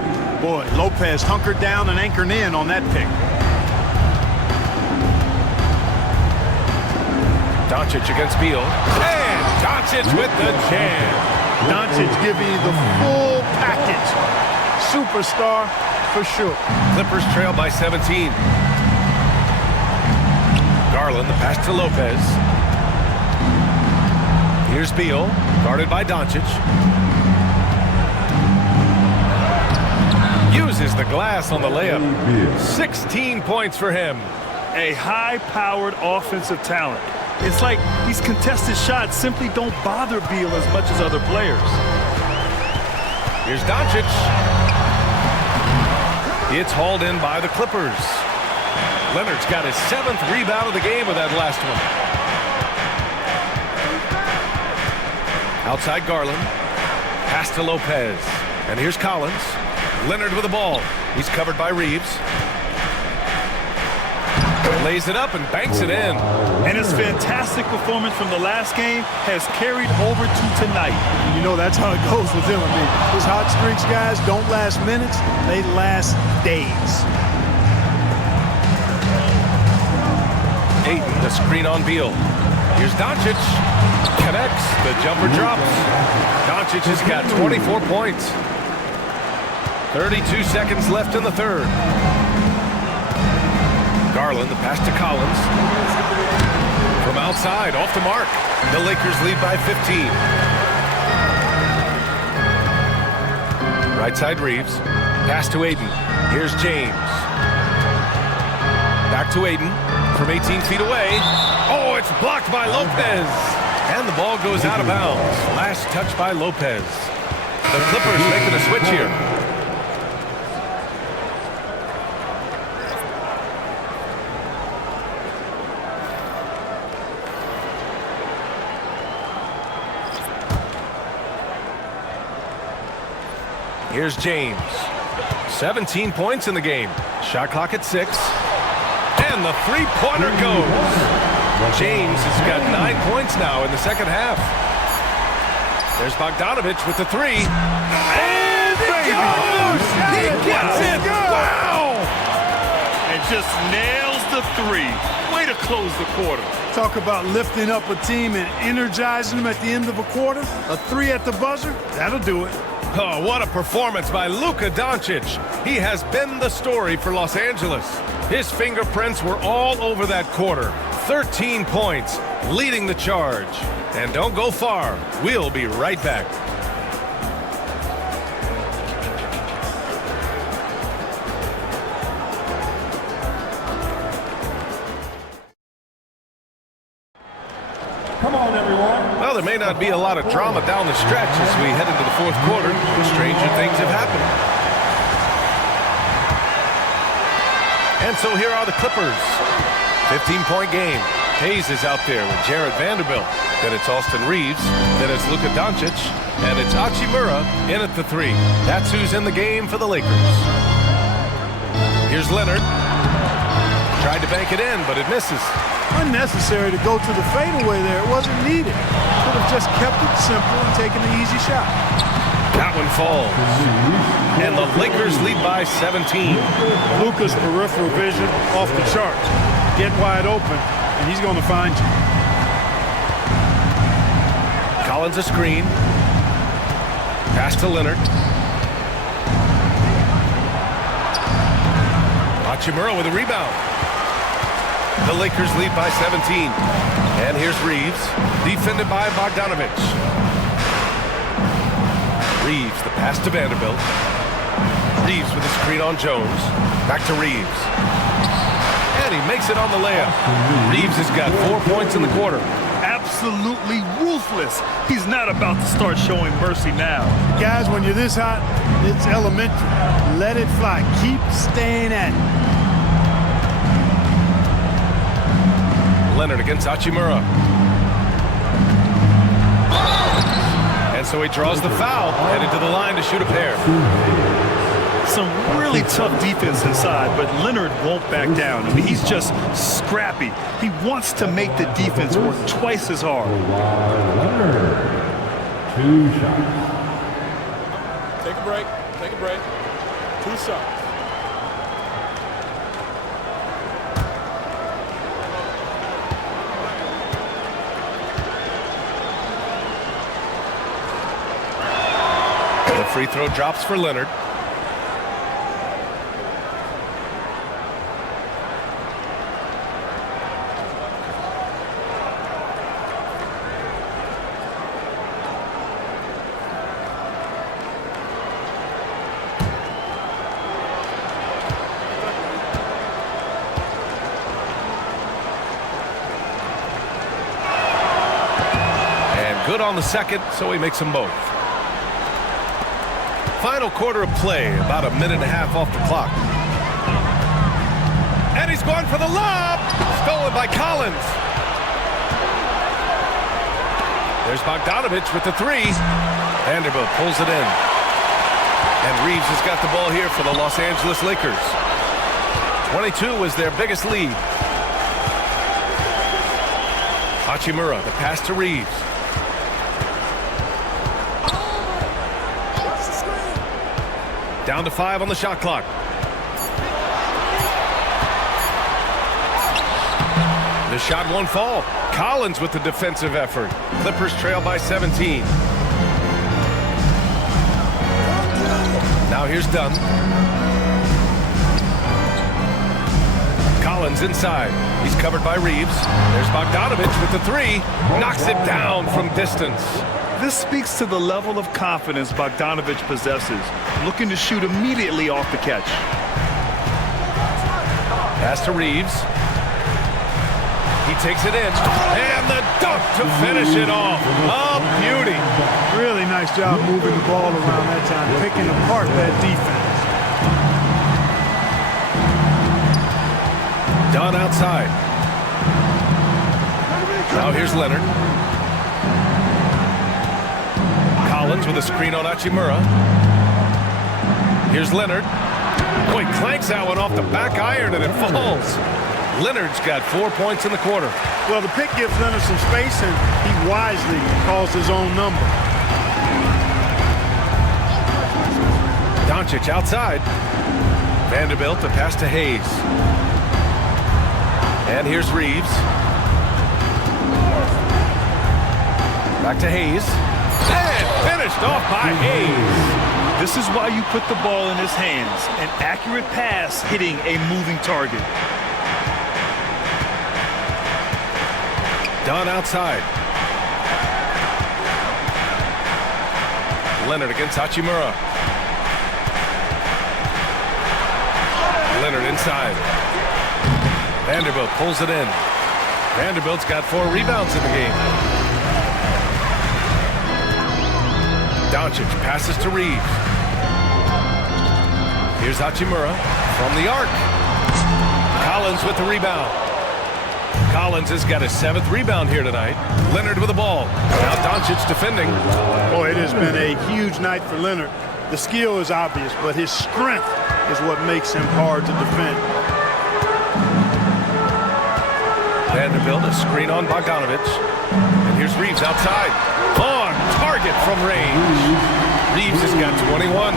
Boy, Lopez hunkered down and anchored in on that pick. Doncic against Beal. And Doncic with the jam. Doncic giving you the full package. Superstar for sure. Clippers trail by 17. Garland, the pass to Lopez. Here's Beal, guarded by Doncic. Uses the glass on the layup. 16 points for him. A high-powered offensive talent. It's like these contested shots simply don't bother Beal as much as other players. Here's Doncic. It's hauled in by the Clippers. Leonard's got his 7th rebound of the game with that last one. Outside Garland. Pass to Lopez. And here's Collins. Leonard with the ball. He's covered by Reeves. Lays it up and banks it in. And his fantastic performance from the last game has carried over to tonight. You know, that's how it goes with him. I mean, his hot streaks, guys, don't last minutes. They last days. Ayton, the screen on Beal. Here's Doncic. Connects. The jumper drops. Doncic has got 24 points. 32 seconds left in the third. Garland, the pass to Collins. From outside, off the mark. The Lakers lead by 15. Right side Reeves. Pass to Ayton. Here's James. Back to Ayton. From 18 feet away. Oh, it's blocked by Lopez. And the ball goes out of bounds. Last touch by Lopez. The Clippers making a switch here. Here's James. 17 points in the game. Shot clock at 6. And the three-pointer goes. James has got 9 points now in the second half. There's Bogdanovich with the 3. And it goes! He gets it! Wow! And just nails the 3. Way to close the quarter. Talk about lifting up a team and energizing them at the end of a quarter. A 3 at the buzzer, that'll do it. Oh, what a performance by Luka Doncic. He has been the story for Los Angeles. His fingerprints were all over that quarter. 13 points, leading the charge. And don't go far. We'll be right back. Come on, everyone. Well, there may not be a lot of drama down the stretch as we head into the fourth quarter. Stranger things have happened. And so here are the Clippers. 15-point game. Hayes is out there with Jared Vanderbilt. Then it's Austin Reeves. Then it's Luka Doncic. And it's Hachimura in at the 3. That's who's in the game for the Lakers. Here's Leonard. Tried to bank it in, but it misses. Unnecessary to go to the fadeaway there. It wasn't needed. Could have just kept it simple and taken the easy shot. That one falls. And the Lakers lead by 17. Luka's peripheral vision off the charts. Get wide open, and he's going to find you. Collins a screen. Pass to Leonard. Hachimura with a rebound. The Lakers lead by 17. And here's Reeves, defended by Bogdanovich. Reeves, the pass to Vanderbilt. Reeves with a screen on Jones. Back to Reeves. And he makes it on the layup. Reeves has got 4 points in the quarter. Absolutely ruthless. He's not about to start showing mercy now. Guys, when you're this hot, it's elementary. Let it fly. Keep staying at it. Leonard against Hachimura. And so he draws the foul, headed to the line to shoot a pair. Some really tough defense inside, but Leonard won't back down. I mean, he's just scrappy. He wants to make the defense work twice as hard. Leonard, 2 shots. Take a break. Take a break. 2 shots. The free throw drops for Leonard. And good on the second, so he makes them both. Final quarter of play, about a minute and a half off the clock. And he's going for the lob! Stolen by Collins. There's Bogdanovich with the 3. Vanderbilt pulls it in. And Reeves has got the ball here for the Los Angeles Lakers. 22 was their biggest lead. Hachimura, the pass to Reeves. Down to 5 on the shot clock. The shot won't fall. Collins with the defensive effort. Clippers trail by 17. Now here's Dunn. Collins inside. He's covered by Reeves. There's Bogdanovich with the 3. Knocks it down from distance. This speaks to the level of confidence Bogdanovich possesses, looking to shoot immediately off the catch. Pass to Reeves. He takes it in. And the dunk to finish it off. A beauty. Really nice job moving the ball around that time, picking apart that defense. Dunn outside. Now here's Leonard. Collins with a screen on Hachimura. Here's Leonard. Boy, clanks that one off the back iron and it falls. Leonard's got 4 points in the quarter. Well, the pick gives Leonard some space, and he wisely calls his own number. Doncic outside. Vanderbilt, the pass to Hayes. And here's Reeves. Back to Hayes. And finished off by Hayes. This is why you put the ball in his hands. An accurate pass hitting a moving target. Dunn outside. Leonard against Hachimura. Leonard inside. Vanderbilt pulls it in. Vanderbilt's got 4 rebounds in the game. Doncic passes to Reeves. Here's Hachimura from the arc. Collins with the rebound. Collins has got his 7th rebound here tonight. Leonard with the ball. Now Doncic defending. Boy, it has been a huge night for Leonard. The skill is obvious, but his strength is what makes him hard to defend. Vanderbilt, a screen on Bogdanovich. And here's Reeves outside. On target from range. Reeves has got 21.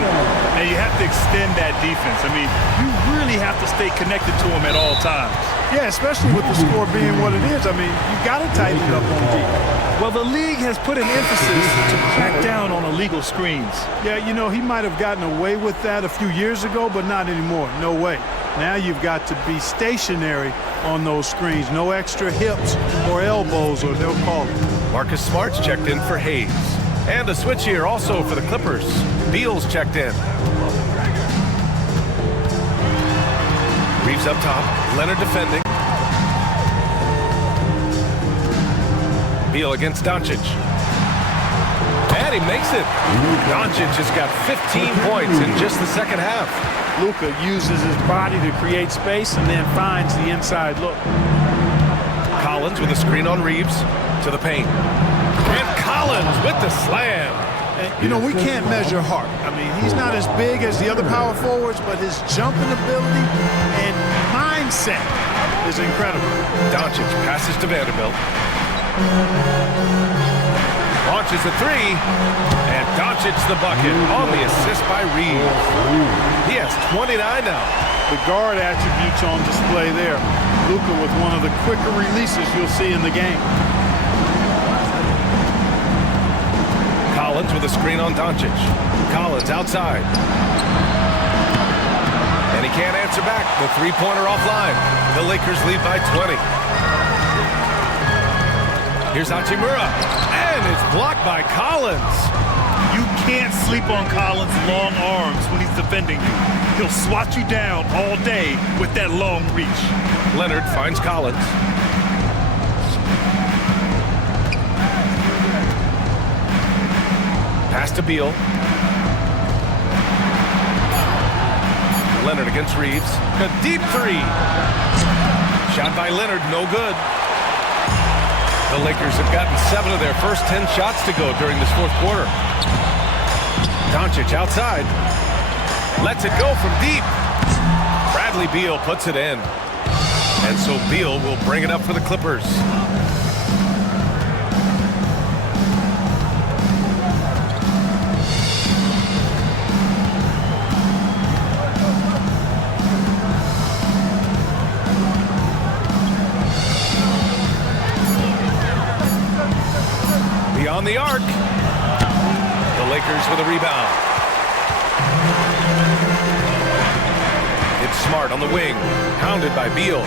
And you have to extend that defense. I mean, you really have to stay connected to him at all times. Yeah, especially with the score being what it is. I mean, you got to tighten it up on defense. Well, the league has put an emphasis to crack down on illegal screens. Yeah, you know, he might have gotten away with that a few years ago, but not anymore. No way. Now you've got to be stationary on those screens. No extra hips or elbows, or they'll call it. Marcus Smart's checked in for Hayes. And a switch here also for the Clippers. Beal's checked in. Reeves up top. Leonard defending. Beal against Doncic. And he makes it. Doncic has got 15 points in just the second half. Luka uses his body to create space and then finds the inside look. Collins with a screen on Reeves to the paint. And Collins with the slam. And, you know, we can't measure heart. I mean, he's not as big as the other power forwards, but his jumping ability and mindset is incredible. Doncic passes to Vanderbilt. Launches a three, and Doncic the bucket on the assist by Reeves. He has 29 now. The guard attributes on display there. Luka with one of the quicker releases you'll see in the game. Collins with a screen on Doncic. Collins outside. And he can't answer back. The three-pointer offline. The Lakers lead by 20. Here's Hachimura. And it's blocked by Collins. You can't sleep on Collins' long arms when he's defending you. He'll swat you down all day with that long reach. Leonard finds Collins. Pass to Beal. Leonard against Reeves. A deep three. Shot by Leonard, no good. The Lakers have gotten 7 of their first 10 shots to go during this fourth quarter. Doncic outside. Lets it go from deep. Bradley Beal puts it in. And so Beal will bring it up for the Clippers. On the arc. The Lakers with a rebound. It's Smart on the wing. Hounded by Beal.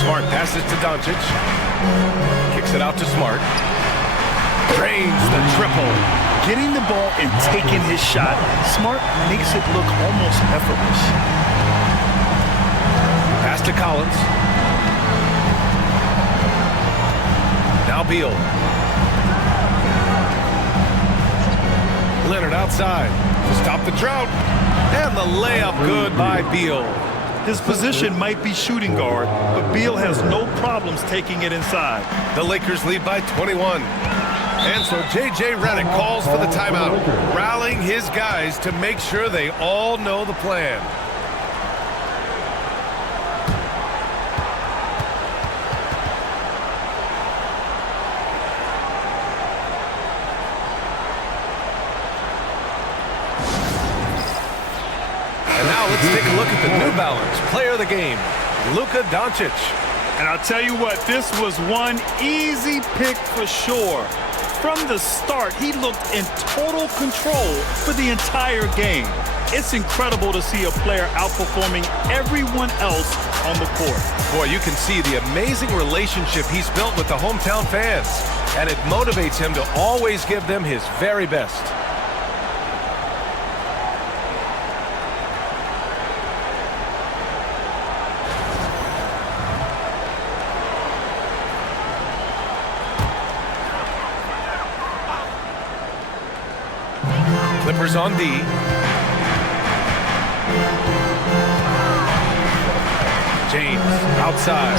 Smart passes to Doncic. Kicks it out to Smart. Drains the triple. Getting the ball and taking his shot, Smart makes it look almost effortless. Pass to Collins. Now Beal. Leonard outside to stop the drought. And the layup good by Beal. His position might be shooting guard, but Beal has no problems taking it inside. The Lakers lead by 21. And so J.J. Redick calls for the timeout, rallying his guys to make sure they all know the plan. Let's take a look at the New Balance player of the game, Luka Doncic. And I'll tell you what, this was one easy pick for sure. From the start, he looked in total control for the entire game. It's incredible to see a player outperforming everyone else on the court. Boy, you can see the amazing relationship he's built with the hometown fans, and it motivates him to always give them his very best. Clippers on D. James outside.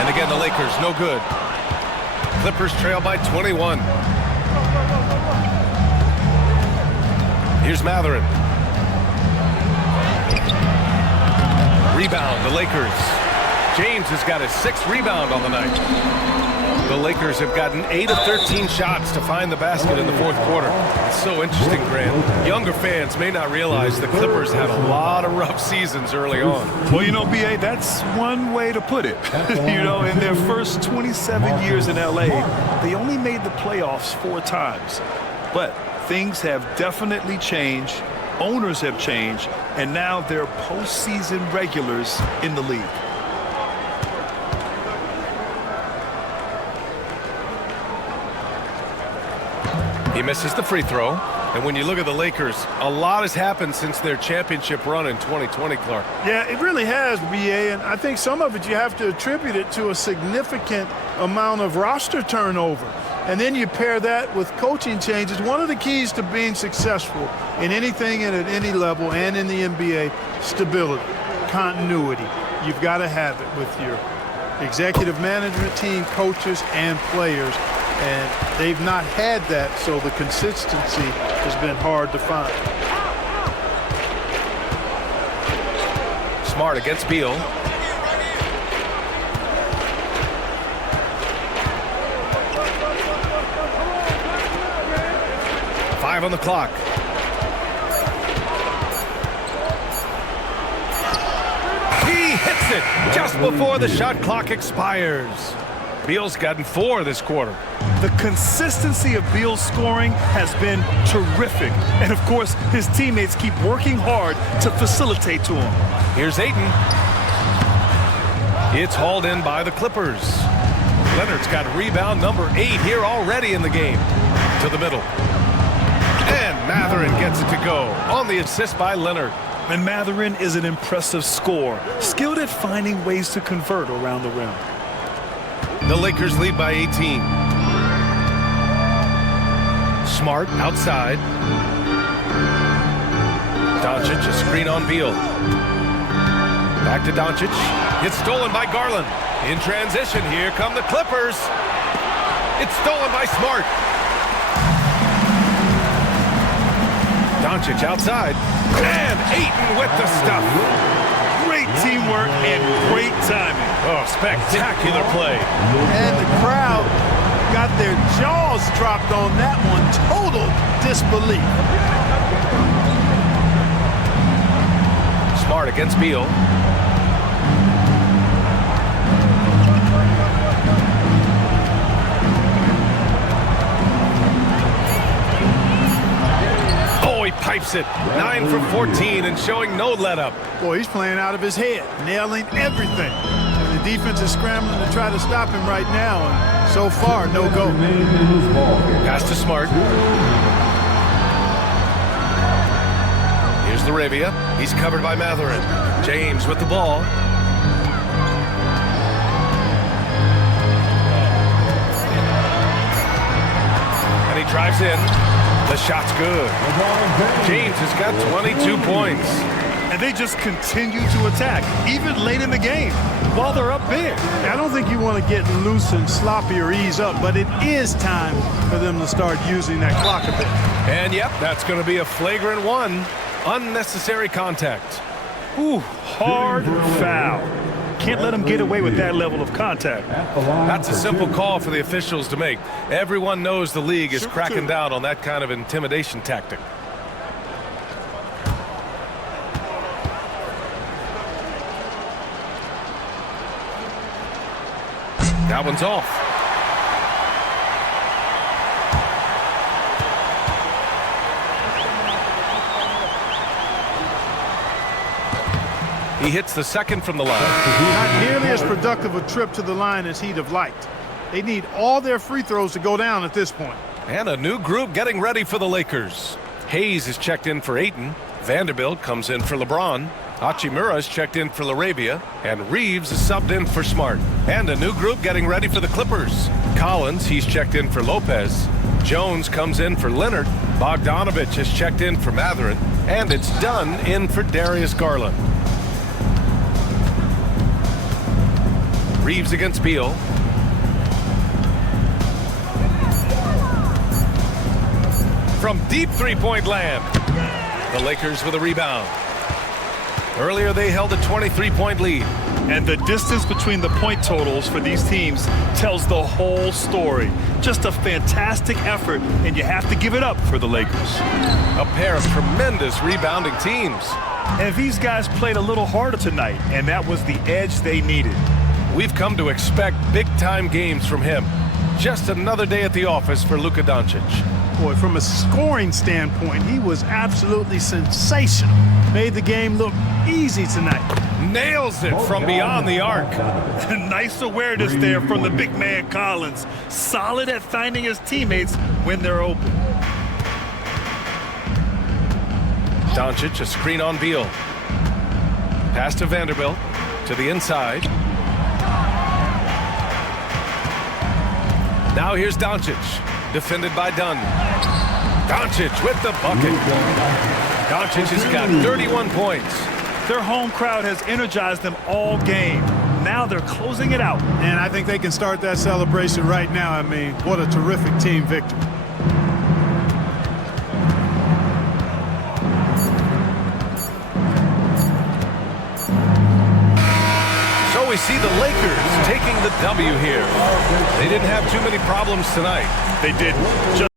And again, the Lakers no good. Clippers trail by 21. Here's Matherin. Rebound, the Lakers. James has got his 6th rebound on the night. The Lakers have gotten 8 of 13 shots to find the basket in the fourth quarter. It's so interesting, Grant. Younger fans may not realize the Clippers had a lot of rough seasons early on. Well, you know, B.A., that's one way to put it. You know, in their first 27 years in L.A., they only made the playoffs 4 times. But things have definitely changed, owners have changed, and now they're postseason regulars in the league. He misses the free throw. And when you look at the Lakers, a lot has happened since their championship run in 2020, Clark. Yeah, it really has, BA, and I think some of it you have to attribute it to a significant amount of roster turnover. And then you pair that with coaching changes. One of the keys to being successful in anything and at any level and in the NBA, stability, continuity. You've got to have it with your executive management team, coaches, and players. And they've not had that, so the consistency has been hard to find. Smart against Beal. Five on the clock. He hits it just before the shot clock expires. Beal's gotten 4 this quarter. The consistency of Beal's scoring has been terrific. And, of course, his teammates keep working hard to facilitate to him. Here's Ayton. It's hauled in by the Clippers. Leonard's got rebound number 8 here already in the game. To the middle. And Mathurin gets it to go on the assist by Leonard. And Mathurin is an impressive scorer, skilled at finding ways to convert around the rim. The Lakers lead by 18. Smart outside. Doncic, a screen on Beal. Back to Doncic. It's stolen by Garland. In transition, here come the Clippers. It's stolen by Smart. Doncic outside. And Ayton with the stuff. Great teamwork and great timing. Oh, spectacular play. And the crowd got their jaws dropped on that one. Total disbelief. Smart against Beal. Oh, he pipes it. 9 for 14 and showing no let-up. Boy, he's playing out of his head, nailing everything. And the defense is scrambling to try to stop him right now, and so far, no go. Pass to Smart. Here's Laravia. He's covered by Mathurin. James with the ball. And he drives in. The shot's good. James has got 22 points. And they just continue to attack, even late in the game, while they're up big. I don't think you want to get loose and sloppy or ease up, but it is time for them to start using that clock a bit. And yep, that's going to be a flagrant 1. Unnecessary contact. Ooh, hard foul. Can't let them get away with that level of contact. That's a simple call for the officials to make. Everyone knows the league is cracking down on that kind of intimidation tactic. That one's off. He hits the second from the line. Not nearly as productive a trip to the line as he'd have liked. They need all their free throws to go down at this point. And a new group getting ready for the Lakers. Hayes is checked in for Ayton. Vanderbilt comes in for LeBron. Hachimura is checked in for Laravia. And Reeves is subbed in for Smart. And a new group getting ready for the Clippers. Collins, he's checked in for Lopez. Jones comes in for Leonard. Bogdanovich is checked in for Mathurin. And it's Dunn in for Darius Garland. Reeves against Beal. From deep three-point land. The Lakers with a rebound. Earlier they held a 23-point lead. And the distance between the point totals for these teams tells the whole story. Just a fantastic effort, and you have to give it up for the Lakers. A pair of tremendous rebounding teams. And these guys played a little harder tonight, and that was the edge they needed. We've come to expect big-time games from him. Just another day at the office for Luka Doncic. boy, from a scoring standpoint, he was absolutely sensational. Made the game look easy tonight. Nails it from beyond the arc. Nice awareness there from the big man Collins. Solid at finding his teammates when they're open. Doncic, a screen on Beal. Pass to Vanderbilt, to the inside. Now here's Doncic, defended by Dunn. Doncic with the bucket. Doncic has got 31 points. Their home crowd has energized them all game. Now they're closing it out. And I think they can start that celebration right now. I mean, what a terrific team victory. So we see the Lakers taking the W here. They didn't have too many problems tonight. They did just